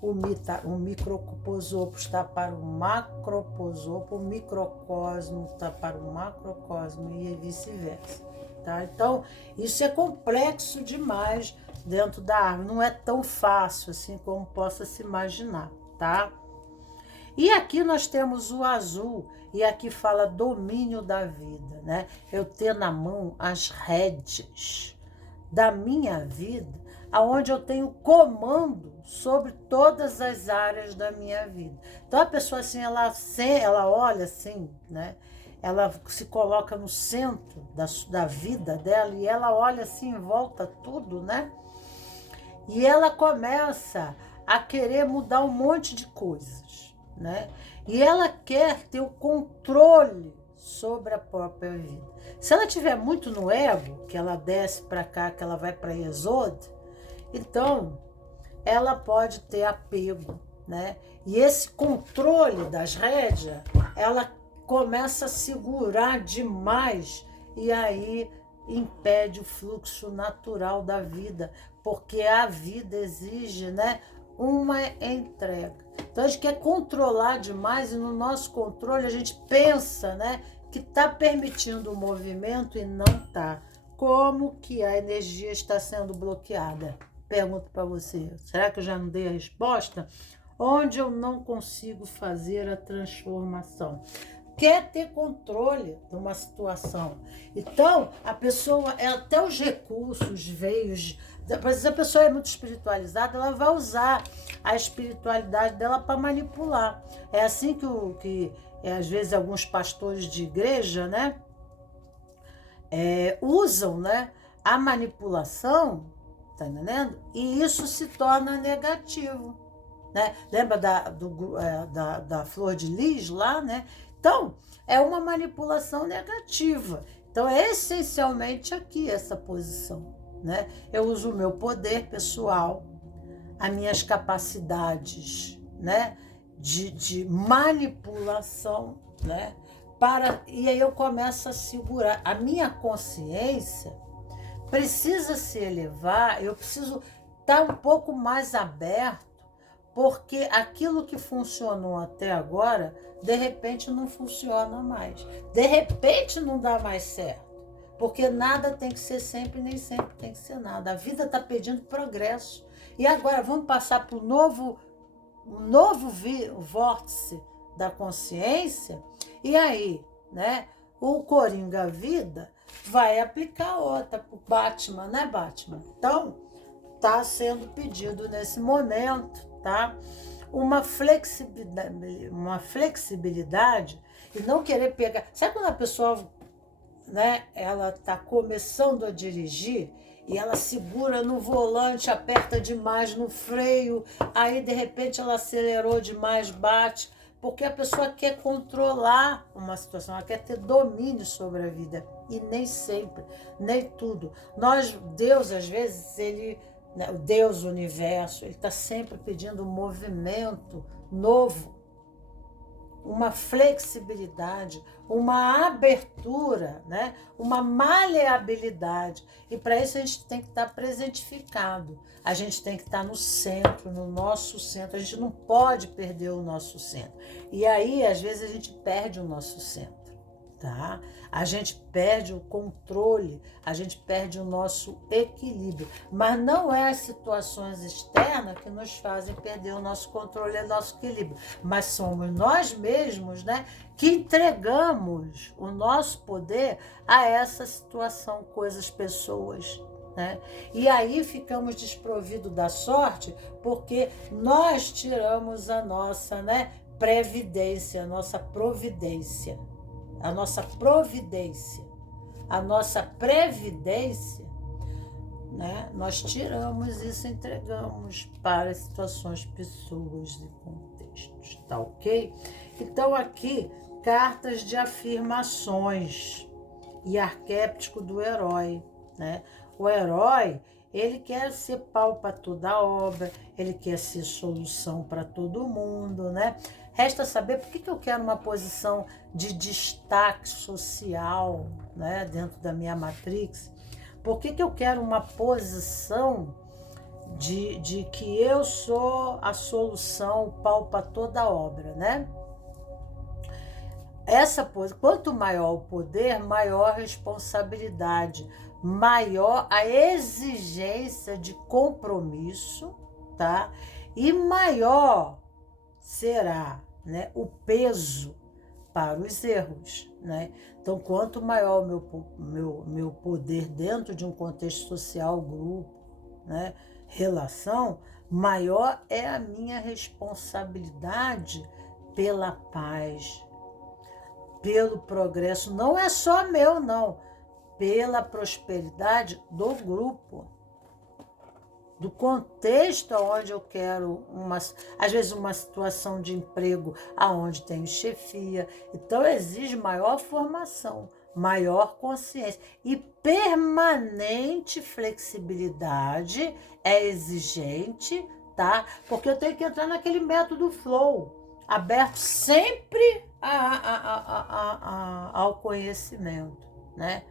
O microposopo está para o macroposopo, o microcosmo está para o macrocosmo e vice-versa. Tá? Então, isso é complexo demais dentro da árvore. Não é tão fácil assim como possa se imaginar, tá? E aqui nós temos o azul, e aqui fala domínio da vida, né? Eu ter na mão as rédeas da minha vida, aonde eu tenho comando sobre todas as áreas da minha vida. Então a pessoa assim, ela olha assim, né? Ela se coloca no centro da vida dela e ela olha assim em volta tudo, né? E ela começa a querer mudar um monte de coisas, né? E ela quer ter o controle sobre a própria vida. Se ela tiver muito no ego, que ela desce para cá, que ela vai para Yesod, então ela pode ter apego, né? E esse controle das rédeas, ela começa a segurar demais e aí impede o fluxo natural da vida, porque a vida exige, né, uma entrega. Então a gente quer controlar demais e no nosso controle a gente pensa, né, que está permitindo o movimento e não está. Como que a energia está sendo bloqueada? Pergunto para você, será que eu já não dei a resposta? Onde eu não consigo fazer a transformação? Quer ter controle de uma situação. Então, a pessoa, até os recursos, veios, se a pessoa é muito espiritualizada, ela vai usar a espiritualidade dela para manipular. É assim que às vezes alguns pastores de igreja, né, usam, né, a manipulação, tá entendendo? E isso se torna negativo, né? Lembra da flor de lis lá, né? Então, é uma manipulação negativa. Então, é essencialmente aqui essa posição, né? Eu uso o meu poder pessoal, as minhas capacidades, né, de manipulação, né, e aí eu começo a segurar. A minha consciência precisa se elevar, eu preciso estar um pouco mais aberto, porque aquilo que funcionou até agora, de repente não funciona mais. De repente não dá mais certo. Porque nada tem que ser sempre, nem sempre tem que ser nada. A vida está pedindo progresso. E agora vamos passar para um novo vórtice da consciência. E aí, né, o Coringa Vida vai aplicar outra para o Batman, né, Batman? Então, está sendo pedido nesse momento, tá? Uma flexibilidade e não querer pegar. Sabe quando a pessoa, né, ela está começando a dirigir e ela segura no volante, aperta demais no freio, aí de repente ela acelerou demais, bate, porque a pessoa quer controlar uma situação, ela quer ter domínio sobre a vida e nem sempre, nem tudo. Deus às vezes, o Deus, o universo, ele está sempre pedindo um movimento novo, uma flexibilidade, uma abertura, né? Uma maleabilidade. E para isso a gente tem que estar presentificado, a gente tem que estar no centro, no nosso centro, a gente não pode perder o nosso centro. E aí, às vezes, a gente perde o nosso centro. Tá? A gente perde o controle, a gente perde o nosso equilíbrio, mas não é as situações externas que nos fazem perder o nosso controle e o nosso equilíbrio, mas somos nós mesmos, né, que entregamos o nosso poder a essa situação, coisas, pessoas, né? E aí ficamos desprovidos da sorte porque nós tiramos a nossa, né, previdência, a nossa providência, a nossa providência, a nossa previdência, né? Nós tiramos isso e entregamos para situações, pessoas e contextos, tá ok? Então aqui, cartas de afirmações e arquétipo do herói, né? O herói, ele quer ser pau para toda a obra, ele quer ser solução para todo mundo, né? Resta saber por que eu quero uma posição de destaque social, né, dentro da minha matrix. Por que eu quero uma posição de que eu sou a solução, o pau para toda a obra, né? Quanto maior o poder, maior a responsabilidade, maior a exigência de compromisso, tá? E maior será, né, o peso para os erros, né? Então, quanto maior o meu poder dentro de um contexto social, grupo, né, relação, maior é a minha responsabilidade pela paz, pelo progresso. Não é só meu, não. Pela prosperidade do grupo, do contexto onde eu quero, às vezes, uma situação de emprego aonde tenho chefia. Então, exige maior formação, maior consciência e permanente flexibilidade. É exigente, tá? Porque eu tenho que entrar naquele método flow, aberto sempre ao conhecimento, né?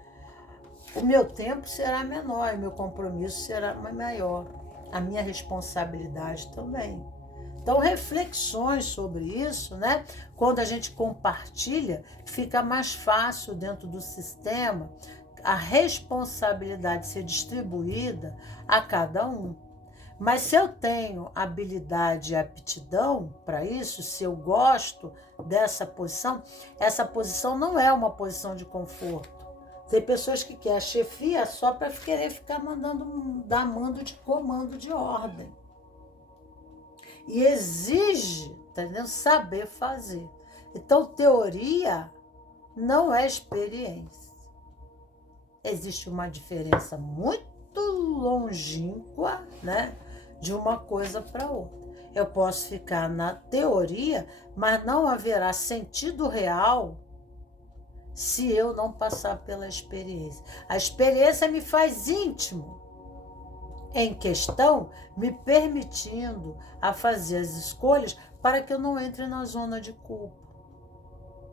O meu tempo será menor, o meu compromisso será maior, a minha responsabilidade também. Então, reflexões sobre isso, né? Quando a gente compartilha, fica mais fácil dentro do sistema a responsabilidade ser distribuída a cada um. Mas se eu tenho habilidade e aptidão para isso, se eu gosto dessa posição, essa posição não é uma posição de conforto. Tem pessoas que querem a chefia só para querer ficar dar mando de comando de ordem. E exige, entendeu? Saber fazer. Então, teoria não é experiência. Existe uma diferença muito longínqua, né, de uma coisa para outra. Eu posso ficar na teoria, mas não haverá sentido real se eu não passar pela experiência. A experiência me faz íntimo em questão, me permitindo a fazer as escolhas para que eu não entre na zona de culpa.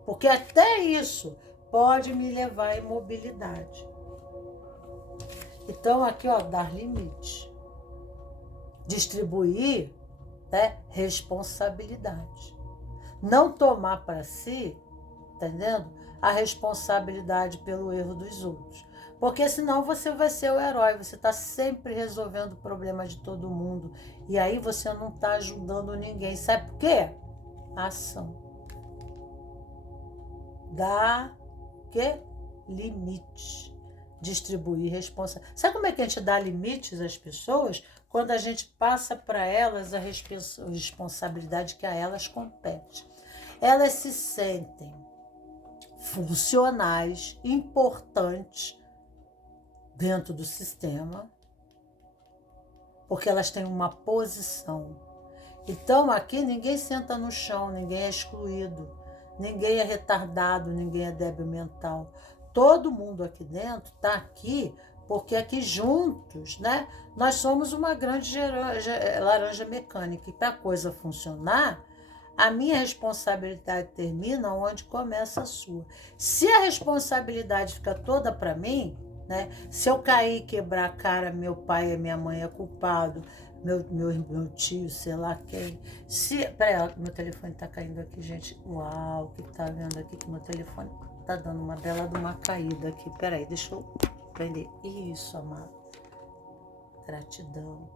Porque até isso pode me levar à imobilidade. Então, aqui, ó, dar limite. Distribuir, né, responsabilidade. Não tomar para si, entendendo? A responsabilidade pelo erro dos outros. Porque senão você vai ser o herói, você está sempre resolvendo o problema de todo mundo. E aí você não está ajudando ninguém. Sabe por quê? Ação. Dá quê? Limite. Distribuir responsabilidade. Sabe como é que a gente dá limites às pessoas? Quando a gente passa para elas a responsabilidade que a elas compete. Elas se sentem funcionais, importantes dentro do sistema, porque elas têm uma posição. Então, aqui ninguém senta no chão, ninguém é excluído, ninguém é retardado, ninguém é débil mental. Todo mundo aqui dentro está aqui porque aqui juntos, né, nós somos uma grande laranja mecânica. E para a coisa funcionar, a minha responsabilidade termina onde começa a sua. Se a responsabilidade fica toda para mim, né? Se eu cair e quebrar a cara, meu pai e minha mãe é culpado, meu tio, sei lá quem. Peraí, meu telefone tá caindo aqui, gente. Uau, que tá vendo aqui que meu telefone tá dando uma bela de uma caída aqui. Peraí, deixa eu prender. Isso, amado. Gratidão.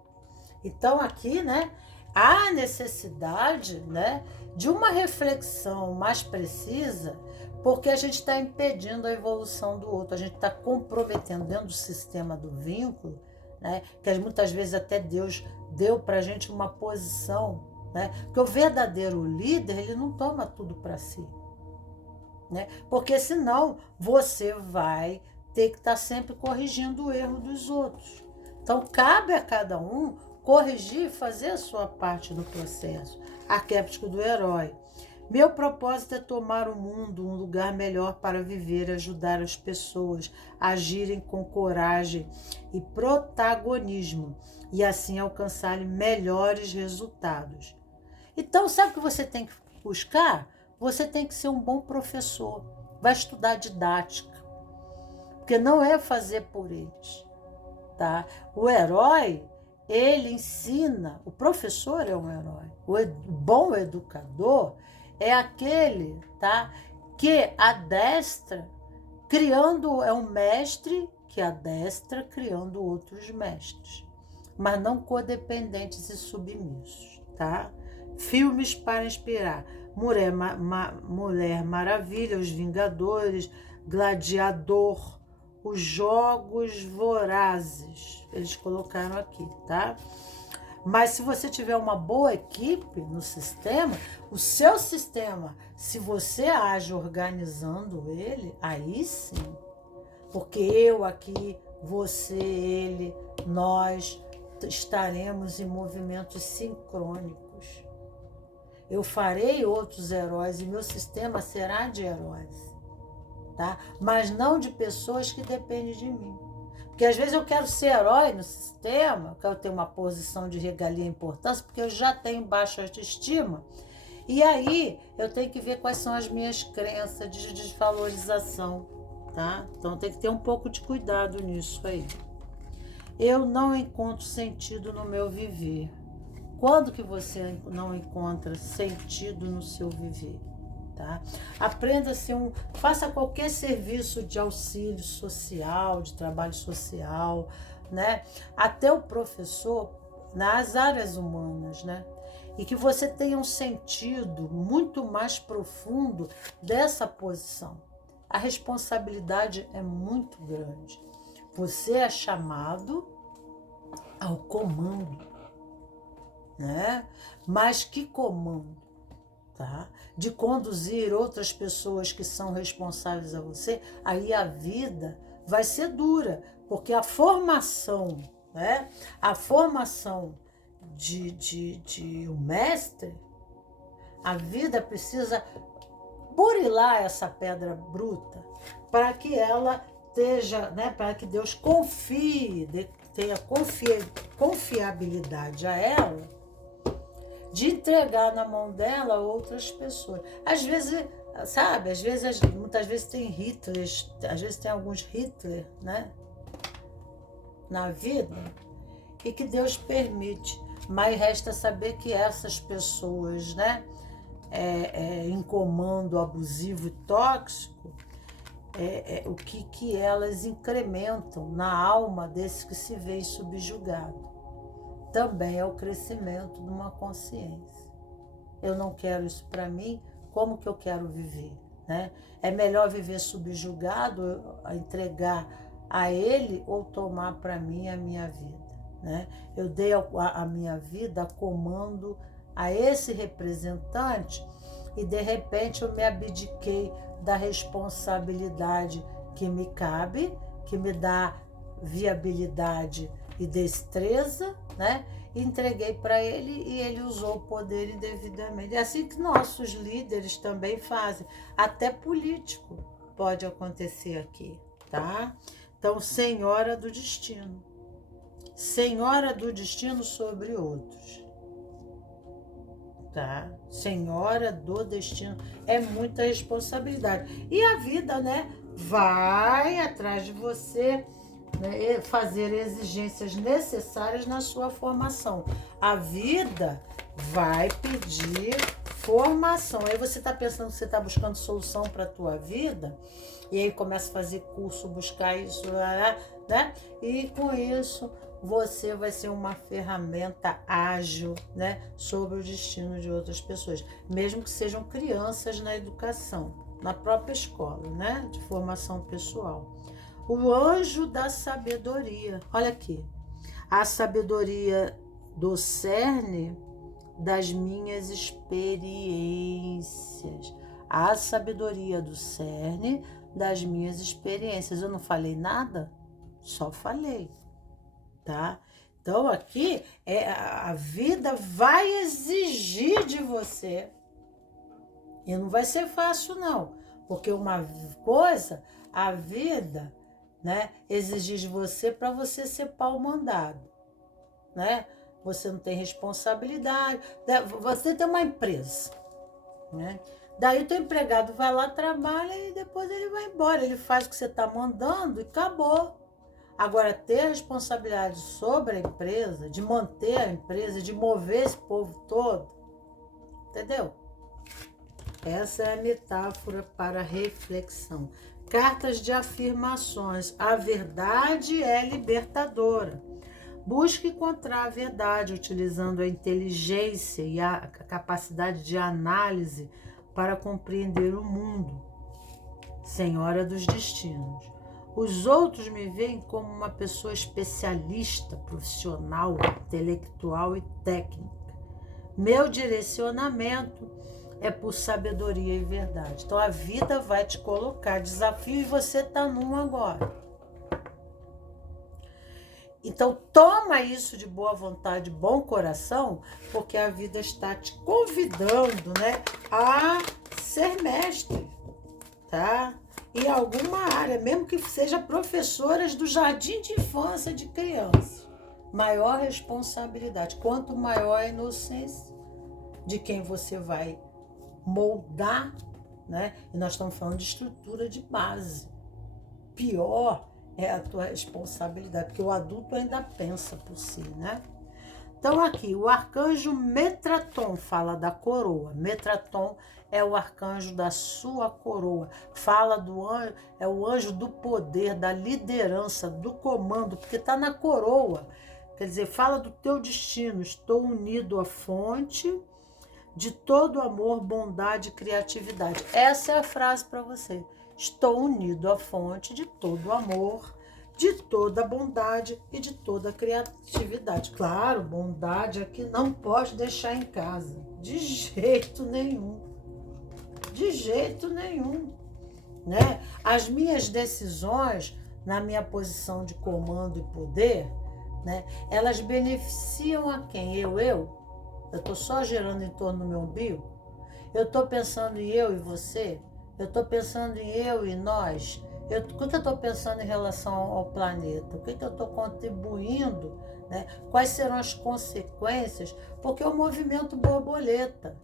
Então aqui, né? Há necessidade, né, de uma reflexão mais precisa, porque a gente está impedindo a evolução do outro, a gente está comprometendo dentro do sistema do vínculo, né? Que muitas vezes até Deus deu para a gente uma posição, né? Porque o verdadeiro líder, ele não toma tudo para si, né? Porque senão você vai ter que estar sempre corrigindo o erro dos outros. Então cabe a cada um corrigir e fazer a sua parte do processo. Arquétipo do herói. Meu propósito é tomar o mundo um lugar melhor para viver, ajudar as pessoas a agirem com coragem e protagonismo e assim alcançarem melhores resultados. Então, sabe o que você tem que buscar? Você tem que ser um bom professor. Vai estudar didática, porque não é fazer por eles, tá? O herói, ele ensina, o professor é um herói. O bom educador é aquele, tá, que adestra, criando, é um mestre que adestra criando outros mestres, mas não codependentes e submissos, tá? Filmes para inspirar. Mulher Maravilha, Os Vingadores, Gladiador, Os Jogos Vorazes. Eles colocaram aqui, tá? Mas se você tiver uma boa equipe no sistema, o seu sistema, se você age organizando ele, aí sim. Porque eu aqui, você, ele, nós estaremos em movimentos sincrônicos. Eu farei outros heróis e meu sistema será de heróis, tá? Mas não de pessoas que dependem de mim. Porque às vezes eu quero ser herói no sistema, eu quero ter uma posição de regalia e importância, porque eu já tenho baixa autoestima. E aí eu tenho que ver quais são as minhas crenças de desvalorização, tá? Então tem que ter um pouco de cuidado nisso aí. Eu não encontro sentido no meu viver. Quando que você não encontra sentido no seu viver? Tá? Aprenda a ser faça qualquer serviço de auxílio social, de trabalho social, né? Até o professor nas áreas humanas, né? E que você tenha um sentido muito mais profundo dessa posição. A responsabilidade é muito grande. Você é chamado ao comando, né? Mas que comando? Tá? De conduzir outras pessoas que são responsáveis a você, aí a vida vai ser dura, porque a formação, né? A formação de um mestre, a vida precisa burilar essa pedra bruta para que ela esteja, né? Para que Deus tenha confiabilidade a ela, de entregar na mão dela outras pessoas. Às vezes, sabe, muitas vezes tem Hitler, às vezes tem alguns Hitler, né, na vida, e que Deus permite, mas resta saber que essas pessoas, né, em comando abusivo e tóxico, o que elas incrementam na alma desse que se vê subjugado. Também é o crescimento de uma consciência. Eu não quero isso para mim, como que eu quero viver, né? É melhor viver subjugado, entregar a ele, ou tomar para mim a minha vida, né? Eu dei a minha vida a comando a esse representante e de repente eu me abdiquei da responsabilidade que me cabe, que me dá viabilidade e destreza, né? Entreguei para ele e ele usou o poder indevidamente. É assim que nossos líderes também fazem. Até político pode acontecer aqui, tá? Então, senhora do destino. Senhora do destino sobre outros, tá? Senhora do destino. É muita responsabilidade. E a vida, né? Vai atrás de você, né, fazer exigências necessárias na sua formação. A vida vai pedir formação. Aí você está pensando que você está buscando solução para a tua vida, e aí começa a fazer curso, buscar isso, né? E com isso você vai ser uma ferramenta ágil, né, sobre o destino de outras pessoas, mesmo que sejam crianças na educação, na própria escola, né, de formação pessoal. O anjo da sabedoria. Olha aqui. A sabedoria do cerne das minhas experiências. A sabedoria do cerne das minhas experiências. Eu não falei nada? Só falei, tá? Então aqui a vida vai exigir de você. E não vai ser fácil não, porque uma coisa, a vida, né, exigir de você para você ser pau mandado, né? Você não tem responsabilidade, você tem uma empresa, né? Daí o teu empregado vai lá, trabalha e depois ele vai embora, ele faz o que você está mandando e acabou. Agora, ter a responsabilidade sobre a empresa, de manter a empresa, de mover esse povo todo, entendeu? Essa é a metáfora para reflexão. Cartas de afirmações. A verdade é libertadora. Busque encontrar a verdade utilizando a inteligência e a capacidade de análise para compreender o mundo. Senhora dos destinos. Os outros me veem como uma pessoa especialista, profissional, intelectual e técnica. Meu direcionamento é por sabedoria e verdade. Então a vida vai te colocar desafio e você está num agora. Então toma isso de boa vontade, bom coração, porque a vida está te convidando, né, a ser mestre, tá? Em alguma área, mesmo que seja professoras do jardim de infância de criança. Maior responsabilidade. Quanto maior a inocência de quem você vai moldar, né? E nós estamos falando de estrutura de base. Pior é a tua responsabilidade, porque o adulto ainda pensa por si, né? Então aqui, o arcanjo Metraton fala da coroa. Metraton é o arcanjo da sua coroa. Fala do anjo, é o anjo do poder, da liderança, do comando, porque está na coroa. Quer dizer, fala do teu destino. Estou unido à fonte de todo amor, bondade e criatividade. Essa é a frase para você. Estou unido à fonte de todo amor, de toda bondade e de toda criatividade. Claro, bondade aqui não pode deixar em casa. De jeito nenhum. De jeito nenhum. Né? As minhas decisões, na minha posição de comando e poder, né, elas beneficiam a quem? Eu estou só girando em torno do meu umbigo? Eu estou pensando em eu e você? Eu estou pensando em eu e nós? O que eu estou pensando em relação ao planeta? O que eu estou contribuindo? Né? Quais serão as consequências? Porque o movimento borboleta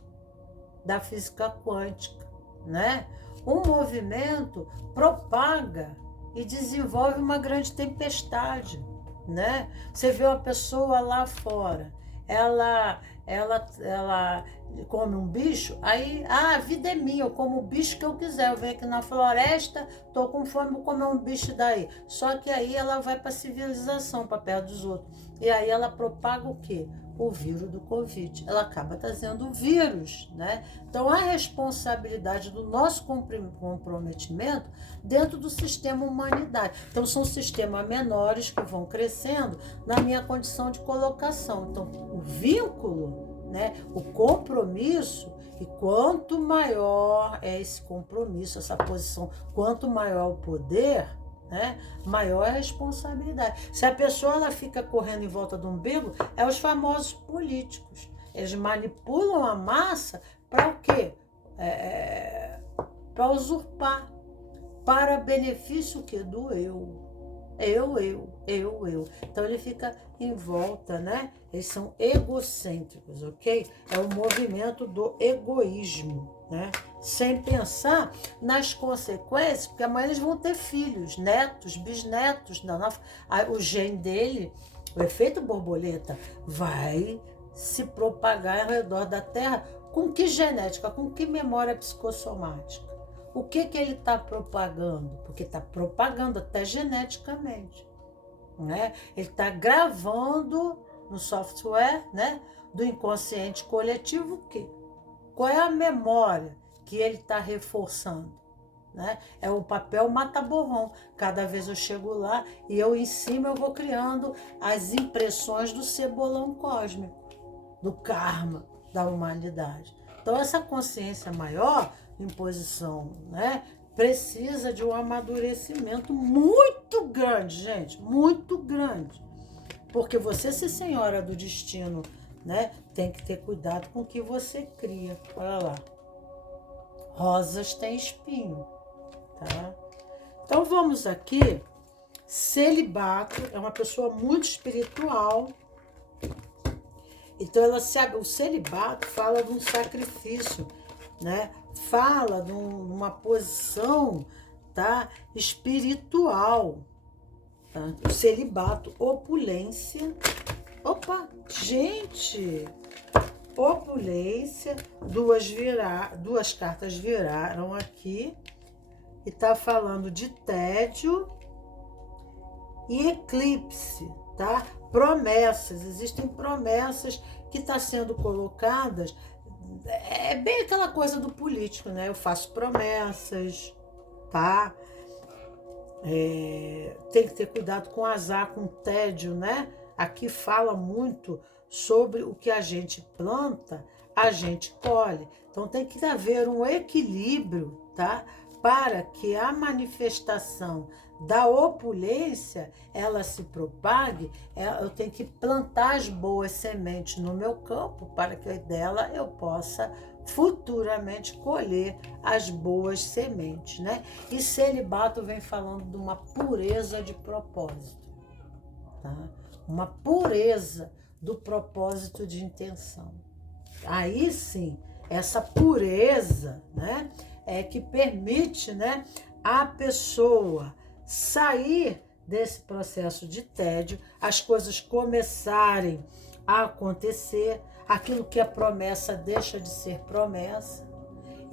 da física quântica, né? Um movimento propaga e desenvolve uma grande tempestade, né? Você vê uma pessoa lá fora, ela come um bicho, aí, a vida é minha, eu como o bicho que eu quiser, eu venho aqui na floresta, tô com fome, vou comer um bicho daí. Só que aí ela vai para a civilização, para perto dos outros. E aí ela propaga o quê? O vírus do Covid. Ela acaba trazendo o vírus, né? Então, a responsabilidade do nosso comprometimento dentro do sistema humanidade. Então, são sistemas menores que vão crescendo na minha condição de colocação. Então, o vínculo, né? O compromisso, e quanto maior é esse compromisso, essa posição, quanto maior o poder, né, maior é a responsabilidade. Se a pessoa ela fica correndo em volta do umbigo, é os famosos políticos. Eles manipulam a massa para o quê? Para usurpar, para benefício o quê? Do eu. Eu. Então ele fica em volta, né? Eles são egocêntricos, ok? É o movimento do egoísmo, né? Sem pensar nas consequências, porque amanhã eles vão ter filhos, netos, bisnetos. O gene dele, o efeito borboleta, vai se propagar ao redor da Terra. Com que genética? Com que memória psicossomática? O que ele está propagando? Porque está propagando até geneticamente, né? Ele está gravando no software, né, do inconsciente coletivo o quê? Qual é a memória que ele está reforçando? né? É o papel mata-borrão. Cada vez eu chego lá e eu em cima eu vou criando as impressões do cebolão cósmico, do karma da humanidade. Então essa consciência maior, em posição, né, precisa de um amadurecimento muito grande, gente, muito grande. Porque você ser senhora do destino, né, tem que ter cuidado com o que você cria. Olha lá. Rosas têm espinho, tá? Então vamos aqui. Celibato é uma pessoa muito espiritual. Então o celibato fala de um sacrifício, né? Fala de uma posição, tá, espiritual. Tá? O celibato, opulência. Opa, gente! Opulência, duas cartas viraram aqui e tá falando de tédio e eclipse, tá? Promessas, existem promessas que estão sendo colocadas, é bem aquela coisa do político, né? Eu faço promessas, tá? Tem que ter cuidado com azar, com tédio, né? Aqui fala muito sobre o que a gente planta, a gente colhe. Então tem que haver um equilíbrio, tá? Para que a manifestação da opulência, ela se propague, eu tenho que plantar as boas sementes no meu campo para que dela eu possa futuramente colher as boas sementes, né? E celibato vem falando de uma pureza de propósito, tá? Uma pureza do propósito de intenção. Aí sim, essa pureza, né, é que permite, né, a pessoa sair desse processo de tédio, as coisas começarem a acontecer, aquilo que é promessa deixa de ser promessa,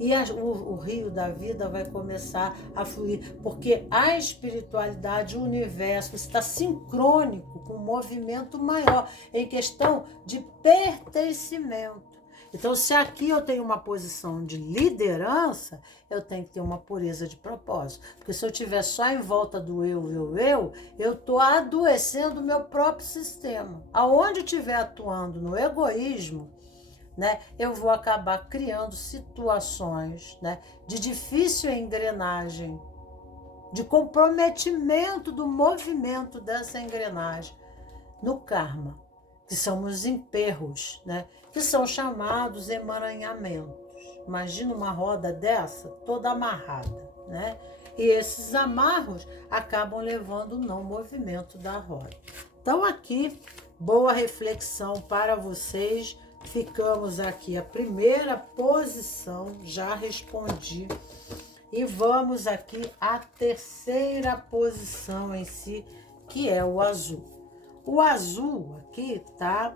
e o rio da vida vai começar a fluir, porque a espiritualidade, o universo está sincrônico com um movimento maior, em questão de pertencimento. Então, se aqui eu tenho uma posição de liderança, eu tenho que ter uma pureza de propósito. Porque se eu estiver só em volta do eu estou adoecendo o meu próprio sistema. Aonde eu estiver atuando no egoísmo, né, eu vou acabar criando situações, né, de difícil engrenagem, de comprometimento do movimento dessa engrenagem no karma, que são os emperros, né, que são chamados emaranhamentos. Imagina uma roda dessa toda amarrada, né? E esses amarros acabam levando o não movimento da roda. Então aqui, boa reflexão para vocês. Ficamos aqui a primeira posição, já respondi. E vamos aqui à terceira posição em si, que é o azul. O azul aqui, tá?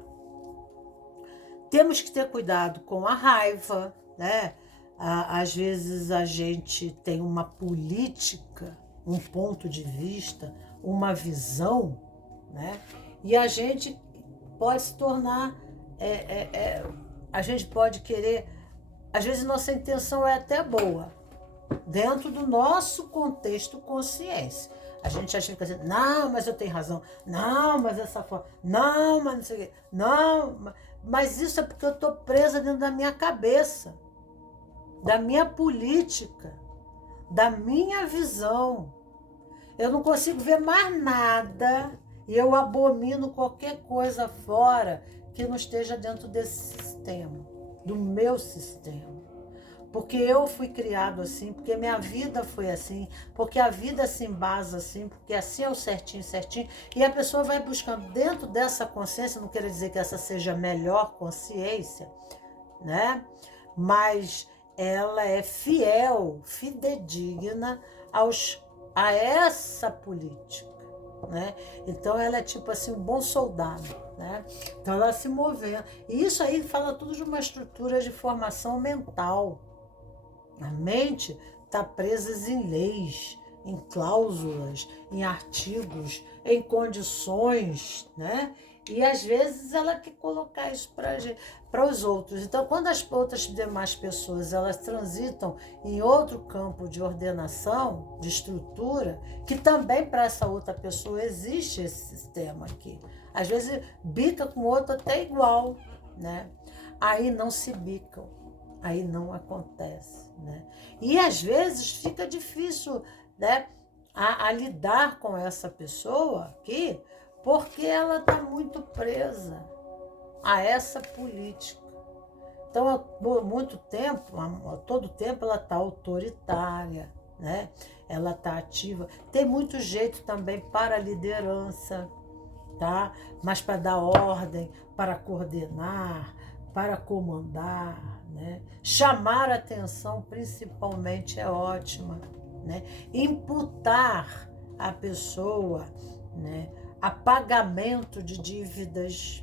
Temos que ter cuidado com a raiva, né? Às vezes a gente tem uma política, um ponto de vista, uma visão, né? E a gente pode se tornar... a gente pode querer, às vezes nossa intenção é até boa, dentro do nosso contexto consciência. A gente acha que assim, não, mas eu tenho razão, não, mas essa forma, não, mas não sei o quê, não, mas isso é porque eu estou presa dentro da minha cabeça, da minha política, da minha visão. Eu não consigo ver mais nada e eu abomino qualquer coisa fora que não esteja dentro desse sistema, do meu sistema. Porque eu fui criado assim, porque minha vida foi assim, porque a vida se embasa assim, porque assim é o certinho, certinho. E a pessoa vai buscando dentro dessa consciência, não quer dizer que essa seja a melhor consciência, né? Mas ela é fiel, fidedigna a essa política, né? Então ela é tipo assim um bom soldado, né? Então ela se movendo. E isso aí fala tudo de uma estrutura de formação mental. A mente está presa em leis, em cláusulas, em artigos, em condições, né? E às vezes ela quer colocar isso para os outros. Então, quando as outras demais pessoas elas transitam em outro campo de ordenação, de estrutura, que também para essa outra pessoa existe esse sistema aqui. Às vezes bica com o outro até igual, né? Aí não se bicam, aí não acontece, né? E às vezes fica difícil, né, a lidar com essa pessoa aqui, porque ela está muito presa a essa política. Então, há muito tempo, a todo tempo, ela está autoritária, né? Ela está ativa. Tem muito jeito também para a liderança, tá? Mas para dar ordem, para coordenar, para comandar, né? Chamar atenção, principalmente, é ótima, né? Imputar a pessoa, né, a pagamento de dívidas,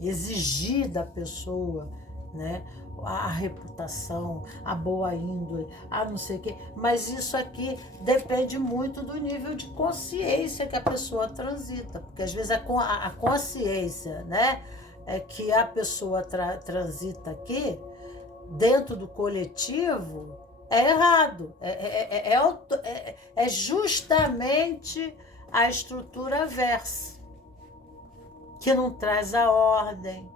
exigir da pessoa, né, a reputação, a boa índole, a não sei o quê. Mas isso aqui depende muito do nível de consciência que a pessoa transita, porque às vezes a consciência, né, que a pessoa transita aqui, dentro do coletivo, é errado. É justamente a estrutura versa, que não traz a ordem,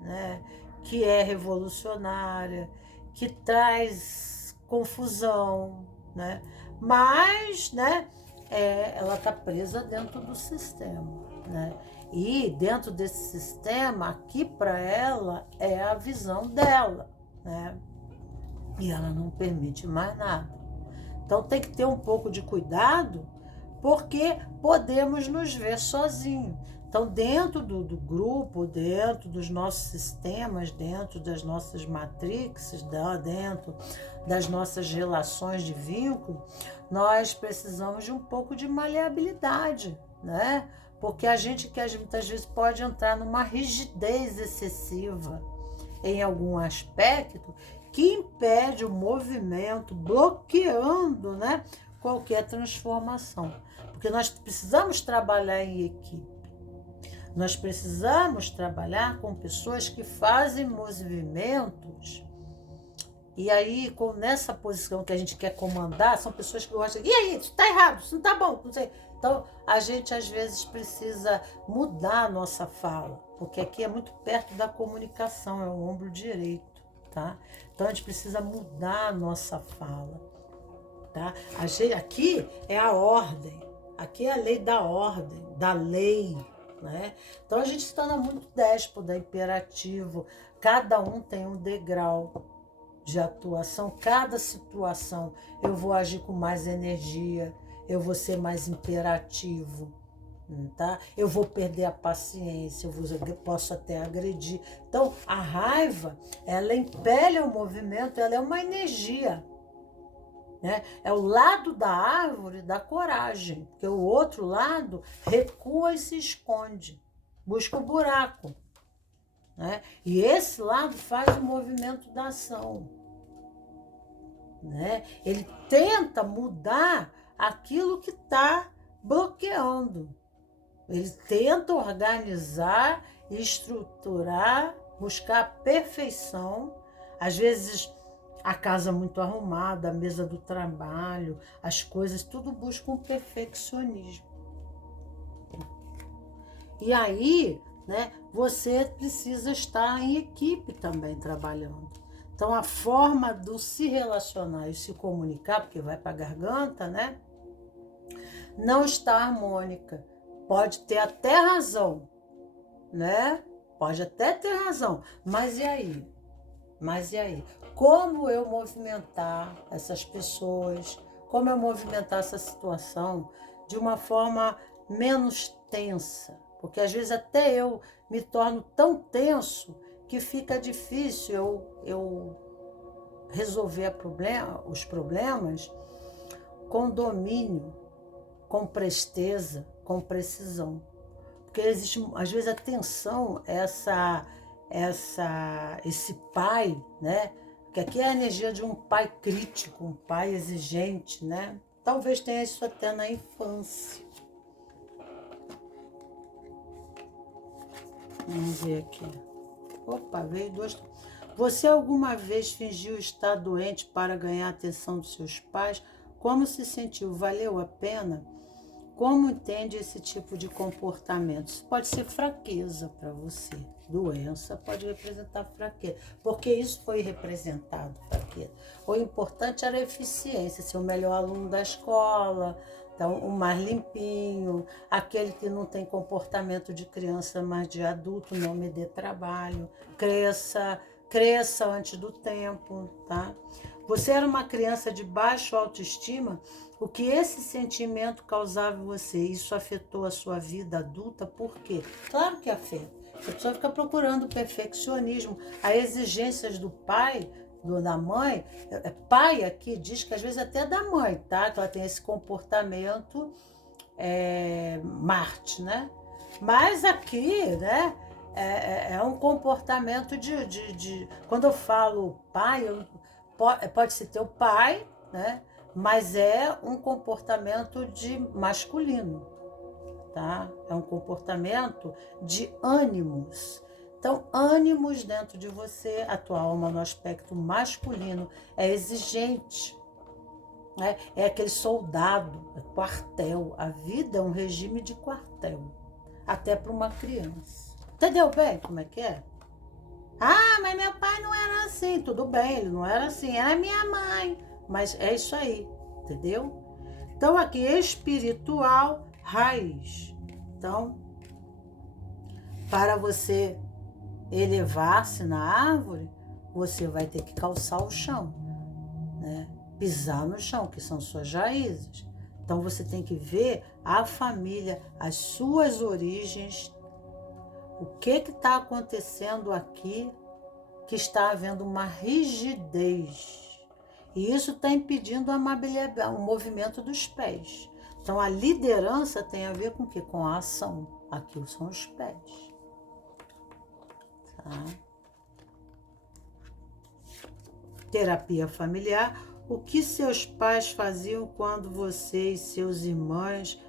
né? Que é revolucionária, que traz confusão, né? Mas, né, ela está presa dentro do sistema, né? E dentro desse sistema, aqui para ela é a visão dela, né? E ela não permite mais nada. Então tem que ter um pouco de cuidado, porque podemos nos ver sozinhos. Então, dentro do grupo, dentro dos nossos sistemas, dentro das nossas matrixes, dentro das nossas relações de vínculo, nós precisamos de um pouco de maleabilidade, né? Porque a gente que muitas vezes pode entrar numa rigidez excessiva em algum aspecto que impede o movimento, bloqueando, né, qualquer transformação. Porque nós precisamos trabalhar em equipe. Nós precisamos trabalhar com pessoas que fazem movimentos. E aí, nessa posição que a gente quer comandar, são pessoas que gostam. E aí, isso está errado, isso não está bom, não sei. Então, a gente às vezes precisa mudar a nossa fala, porque aqui é muito perto da comunicação, é o ombro direito, tá? Então, a gente precisa mudar a nossa fala, tá? Aqui é a ordem, aqui é a lei da ordem, da lei, né? Então, a gente se torna muito déspota, imperativo, cada um tem um degrau de atuação, cada situação eu vou agir com mais energia, eu vou ser mais imperativo, tá? Eu vou perder a paciência, eu posso até agredir. Então, a raiva, ela impele o movimento, ela é uma energia, né? É o lado da árvore da coragem, porque o outro lado recua e se esconde, busca o buraco, né? E esse lado faz o movimento da ação, né? Ele tenta mudar aquilo que está bloqueando. Ele tenta organizar, estruturar, buscar a perfeição. Às vezes a casa muito arrumada, a mesa do trabalho, as coisas, tudo busca um perfeccionismo. E aí, né, você precisa estar em equipe também trabalhando. Então, a forma de se relacionar e se comunicar, porque vai para a garganta, né, não está harmônica. Pode ter até razão, né? Pode até ter razão. Mas e aí? Mas e aí? Como eu movimentar essas pessoas? Como eu movimentar essa situação de uma forma menos tensa? Porque às vezes até eu me torno tão tenso que fica difícil eu resolver os problemas com domínio, com presteza, com precisão. Porque existe, às vezes, a tensão, esse pai, né? Que aqui é a energia de um pai crítico, um pai exigente, né? Talvez tenha isso até na infância. Vamos ver aqui. Opa, veio dois. Você alguma vez fingiu estar doente para ganhar a atenção dos seus pais? Como se sentiu? Valeu a pena? Como entende esse tipo de comportamento? Isso pode ser fraqueza para você. Doença pode representar fraqueza, porque isso foi representado, fraqueza. O importante era a eficiência, ser o melhor aluno da escola, então, o mais limpinho, aquele que não tem comportamento de criança, mas de adulto, não me dê trabalho, cresça antes do tempo, tá? Você era uma criança de baixa autoestima, o que esse sentimento causava em você? Isso afetou a sua vida adulta? Por quê? Claro que afeta. A pessoa fica procurando o perfeccionismo, as exigências do pai, da mãe. Pai aqui diz que às vezes até da mãe, tá? Que ela tem esse comportamento Marte, né? Mas aqui, né? É um comportamento de. Quando eu falo pai, pode ser teu pai, né? Mas é um comportamento de masculino, tá? É um comportamento de ânimos. Então, ânimos dentro de você, a tua alma no aspecto masculino é exigente, né? É aquele soldado, é quartel. A vida é um regime de quartel, até para uma criança. Entendeu bem como é que é? Ah, mas meu pai não era assim. Tudo bem, ele não era assim, era minha mãe. Mas é isso aí, entendeu? Então, aqui, espiritual, raiz. Então, para você elevar-se na árvore, você vai ter que calçar o chão, né? Pisar no chão, que são suas raízes. Então, você tem que ver a família, as suas origens, o que está acontecendo aqui, que está havendo uma rigidez. E isso está impedindo o movimento dos pés. Então, a liderança tem a ver com o quê? Com a ação. Aqui são os pés. Tá? Terapia familiar. O que seus pais faziam quando você e seus irmãos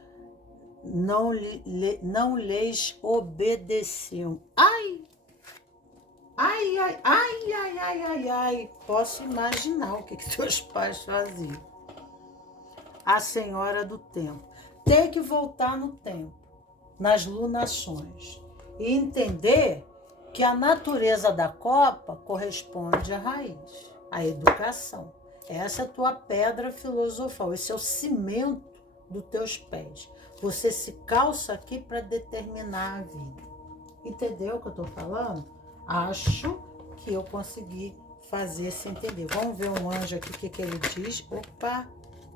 não lhes obedeciam? Ai! Ai, ai, ai, ai, ai, ai, ai. Posso imaginar o que seus pais faziam. A Senhora do Tempo. Tem que voltar no tempo, nas lunações, e entender que a natureza da copa corresponde à raiz, à educação. Essa é a tua pedra filosofal, esse é o cimento dos teus pés. Você se calça aqui para determinar a vida. Entendeu o que eu estou falando? Acho que eu consegui fazer se entender. Vamos ver um anjo aqui, o que ele diz. Opa,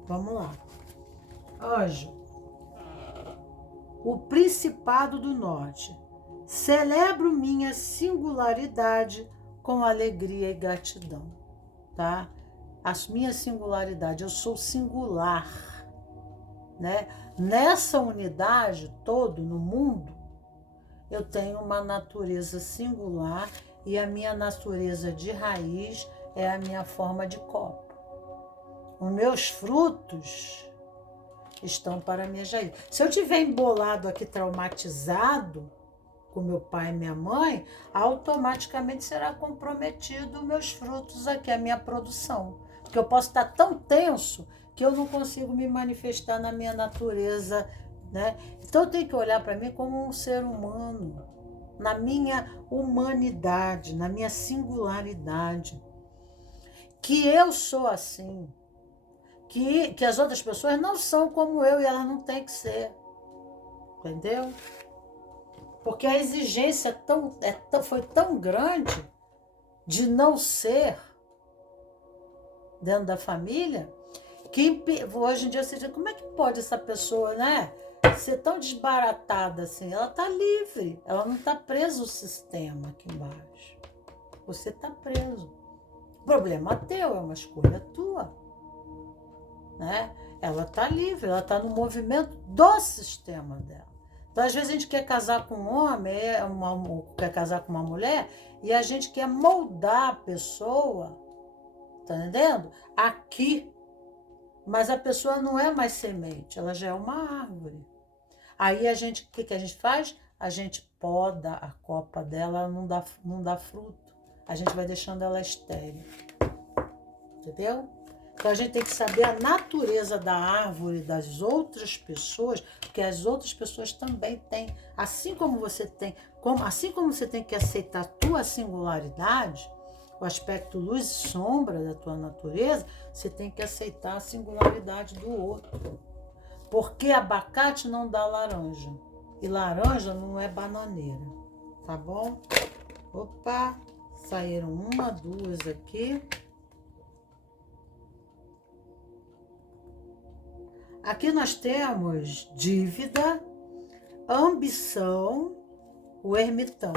vamos lá. Anjo, o Principado do Norte. Celebro minha singularidade com alegria e gratidão, tá? A minha singularidade, eu sou singular, né? Nessa unidade todo, no mundo, eu tenho uma natureza singular e a minha natureza de raiz é a minha forma de copo. Os meus frutos estão para minha raiz. Se eu tiver embolado aqui, traumatizado com meu pai e minha mãe, automaticamente será comprometido meus frutos aqui, a minha produção. Porque eu posso estar tão tenso que eu não consigo me manifestar na minha natureza, né? Então eu tenho que olhar para mim como um ser humano, na minha humanidade, na minha singularidade. Que eu sou assim, que as outras pessoas não são como eu e elas não têm que ser. Entendeu? Porque a exigência foi tão grande de não ser dentro da família, que hoje em dia você diz, como é que pode essa pessoa, né, ser tão desbaratada assim? Ela está livre, ela não está presa ao sistema aqui embaixo. Você está preso. Problema teu, é uma escolha tua, né? Ela está livre, ela está no movimento do sistema dela. Então, às vezes a gente quer casar com um homem, quer casar com uma mulher, e a gente quer moldar a pessoa, tá entendendo? Aqui. Mas a pessoa não é mais semente, ela já é uma árvore. Aí o que a gente faz? a gente poda a copa dela, ela não dá fruto. A gente vai deixando ela estéril. Entendeu? Então a gente tem que saber a natureza da árvore das outras pessoas, porque as outras pessoas também têm, assim como você tem, assim como você tem que aceitar a tua singularidade, o aspecto luz e sombra da tua natureza, você tem que aceitar a singularidade do outro. Porque abacate não dá laranja. E laranja não é bananeira. Tá bom? Opa, saíram uma, duas aqui. Aqui nós temos dívida, ambição, o ermitão.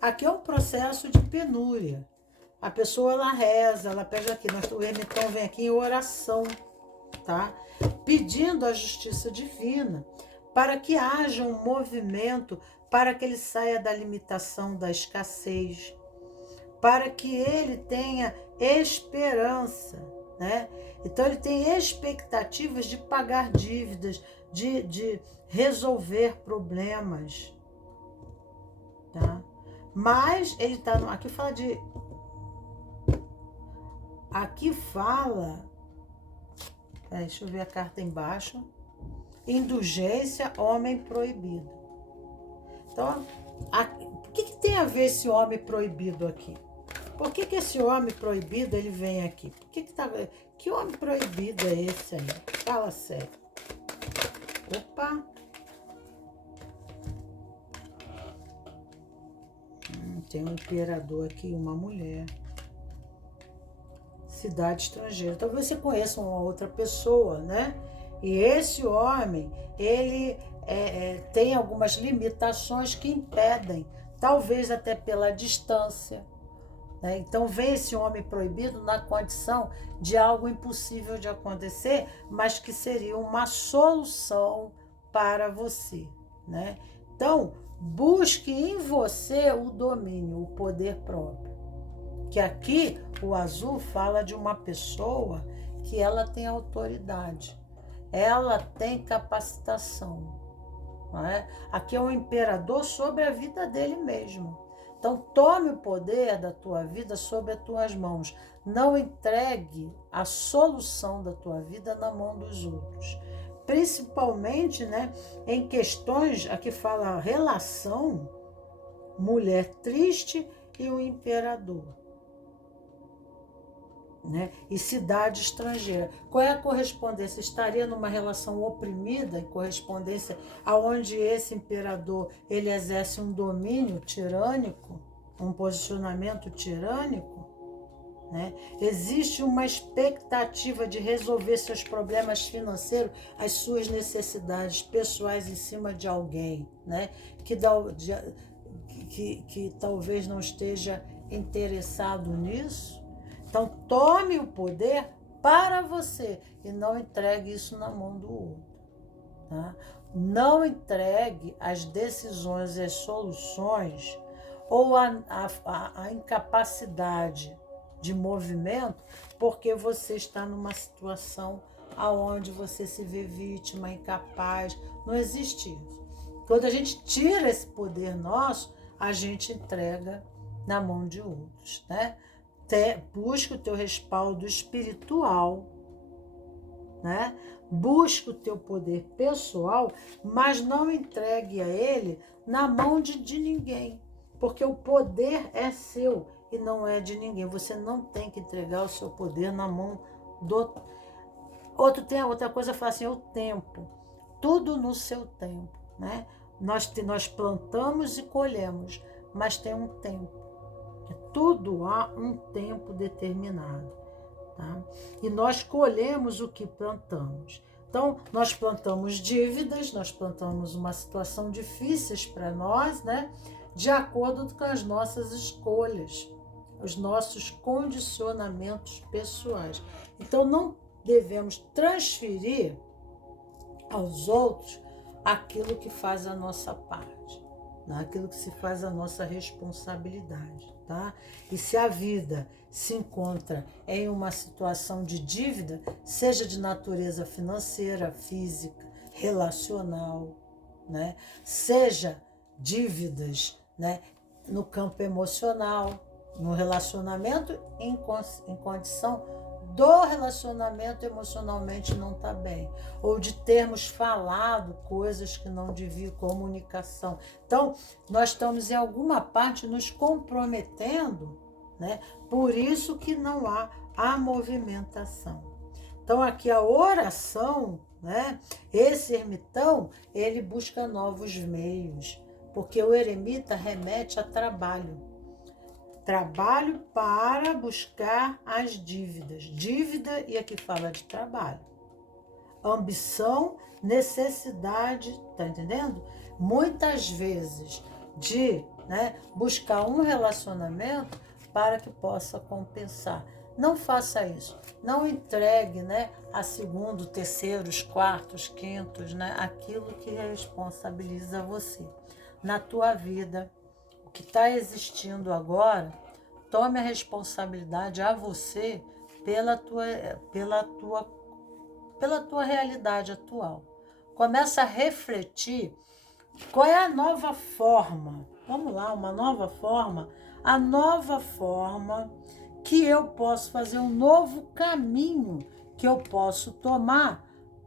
Aqui é um processo de penúria. A pessoa, ela reza, ela pede aqui, o ermitão vem aqui em oração, tá? Pedindo a justiça divina para que haja um movimento, para que ele saia da limitação da escassez, para que ele tenha esperança, né? Então ele tem expectativas de pagar dívidas, de resolver problemas, tá? Mas ele tá aqui fala de deixa eu ver a carta embaixo. Indulgência, homem proibido. Então, o que tem a ver esse homem proibido aqui? Por que esse homem proibido ele vem aqui? Que homem proibido é esse aí? Fala sério. Opa! Tem um imperador aqui, uma mulher. Cidade estrangeira. Talvez você conheça uma outra pessoa, né? E esse homem, ele tem algumas limitações que impedem, talvez até pela distância, né? Então vem esse homem proibido na condição de algo impossível de acontecer, mas que seria uma solução para você, né? Então, busque em você o domínio, o poder próprio. Que aqui o azul fala de uma pessoa que ela tem autoridade, ela tem capacitação, não é? Aqui é um imperador sobre a vida dele mesmo. Então tome o poder da tua vida sobre as tuas mãos. Não entregue a solução da tua vida na mão dos outros. Principalmente, né, em questões, aqui fala relação, mulher triste e o imperador. Né? E cidade estrangeira. Qual é a correspondência? Estaria numa relação oprimida, em correspondência aonde esse imperador ele exerce um domínio tirânico, um posicionamento tirânico, né? Existe uma expectativa de resolver seus problemas financeiros, as suas necessidades pessoais em cima de alguém, né? Que talvez não esteja interessado nisso. Então, tome o poder para você e não entregue isso na mão do outro. Tá? Não entregue as decisões e as soluções ou a incapacidade de movimento porque você está numa situação onde você se vê vítima, incapaz. Não existe isso. Quando a gente tira esse poder nosso, a gente entrega na mão de outros, né? Busca o teu respaldo espiritual, né? Busca o teu poder pessoal, mas não entregue a ele na mão de ninguém, porque o poder é seu e não é de ninguém. Você não tem que entregar o seu poder na mão do outro. Tem outra coisa, fala assim, o tempo, tudo no seu tempo, né? Nós plantamos e colhemos, mas tem um tempo. Tudo há um tempo determinado, tá? E nós colhemos o que plantamos. Então, nós plantamos dívidas, nós plantamos uma situação difícil para nós, né? De acordo com as nossas escolhas, os nossos condicionamentos pessoais. Então, não devemos transferir aos outros aquilo que faz a nossa parte, aquilo que se faz a nossa responsabilidade, tá? E se a vida se encontra em uma situação de dívida, seja de natureza financeira, física, relacional, né? Seja dívidas, né? No campo emocional, no relacionamento, em condição do relacionamento emocionalmente não está bem, ou de termos falado coisas que não deviam, comunicação. Então, nós estamos em alguma parte nos comprometendo, né? Por isso que não há a movimentação. Então, aqui a oração, né? Esse ermitão, ele busca novos meios, porque o eremita remete a trabalho. Trabalho para buscar as dívidas. Dívida, e aqui fala de trabalho. Ambição, necessidade, tá entendendo? Muitas vezes de, né, buscar um relacionamento para que possa compensar. Não faça isso. Não entregue, né, a segundo, terceiros, quartos, quintos, né, aquilo que responsabiliza você. Na tua vida, o que está existindo agora, tome a responsabilidade a você pela tua realidade atual. Começa a refletir qual é a nova forma. Vamos lá, uma nova forma. A nova forma que eu posso fazer, um novo caminho que eu posso tomar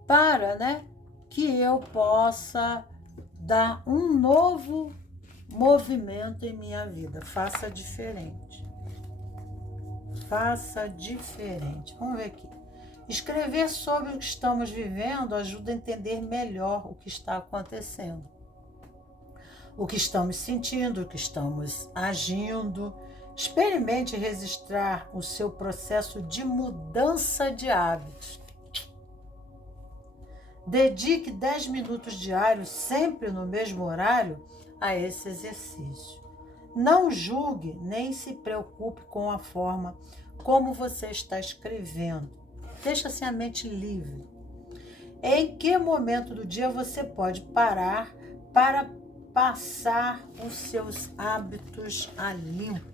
para, né, que eu possa dar um novo movimento em minha vida. Faça diferente. Faça diferente. Vamos ver aqui. Escrever sobre o que estamos vivendo ajuda a entender melhor o que está acontecendo. O que estamos sentindo, o que estamos agindo. Experimente registrar o seu processo de mudança de hábitos. Dedique 10 minutos diários, sempre no mesmo horário, a esse exercício. Não julgue nem se preocupe com a forma como você está escrevendo. Deixa assim a mente livre. Em que momento do dia você pode parar para passar os seus hábitos a limpo,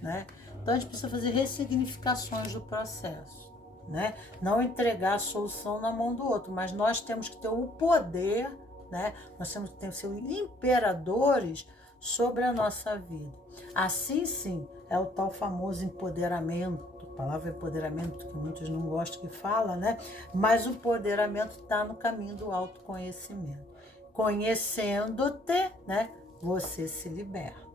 né? Então a gente precisa fazer ressignificações do processo, né? Não entregar a solução na mão do outro, mas nós temos que ter o poder, né? Nós temos que ser imperadores sobre a nossa vida. Assim, sim, é o tal famoso empoderamento. A palavra empoderamento, que muitos não gostam que fala, né? Mas o empoderamento está no caminho do autoconhecimento. Conhecendo-te, né? Você se liberta.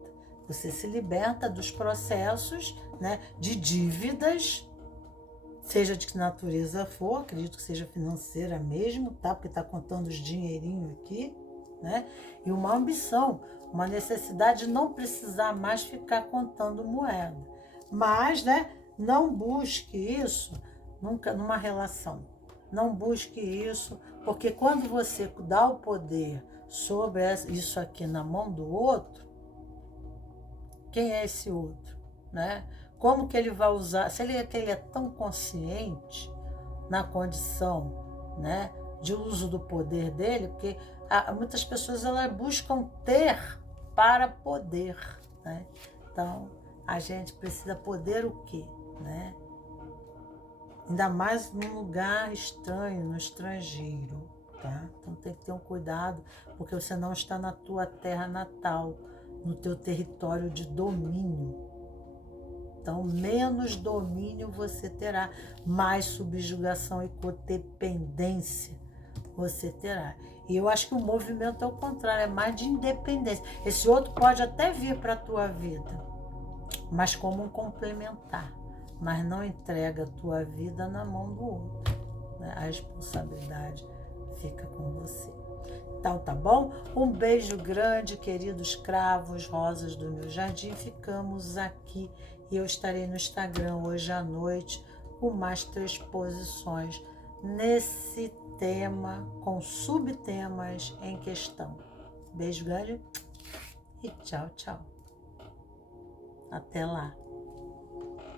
Você se liberta dos processos, né? De dívidas, seja de que natureza for, acredito que seja financeira mesmo, tá? Porque está contando os dinheirinhos aqui, né? E uma ambição, uma necessidade de não precisar mais ficar contando moeda. Mas, né, não busque isso nunca numa relação. Não busque isso, porque quando você dá o poder sobre isso aqui na mão do outro, quem é esse outro, né? Como que ele vai usar? Se ele é tão consciente na condição, né, de uso do poder dele, porque muitas pessoas elas buscam ter para poder, né? Então, a gente precisa poder o quê, né? Ainda mais num lugar estranho, no estrangeiro, tá? Então tem que ter um cuidado, porque você não está na tua terra natal, no teu território de domínio. Então, menos domínio você terá, mais subjugação e codependência você terá. E eu acho que o movimento é o contrário, é mais de independência. Esse outro pode até vir para a tua vida, mas como um complementar. Mas não entrega a tua vida na mão do outro, né? A responsabilidade fica com você. Então, tá bom? Um beijo grande, queridos cravos, rosas do meu jardim. Ficamos aqui e eu estarei no Instagram hoje à noite com mais 3 posições nesse tema, com subtemas em questão. Beijo grande e tchau, tchau. Até lá.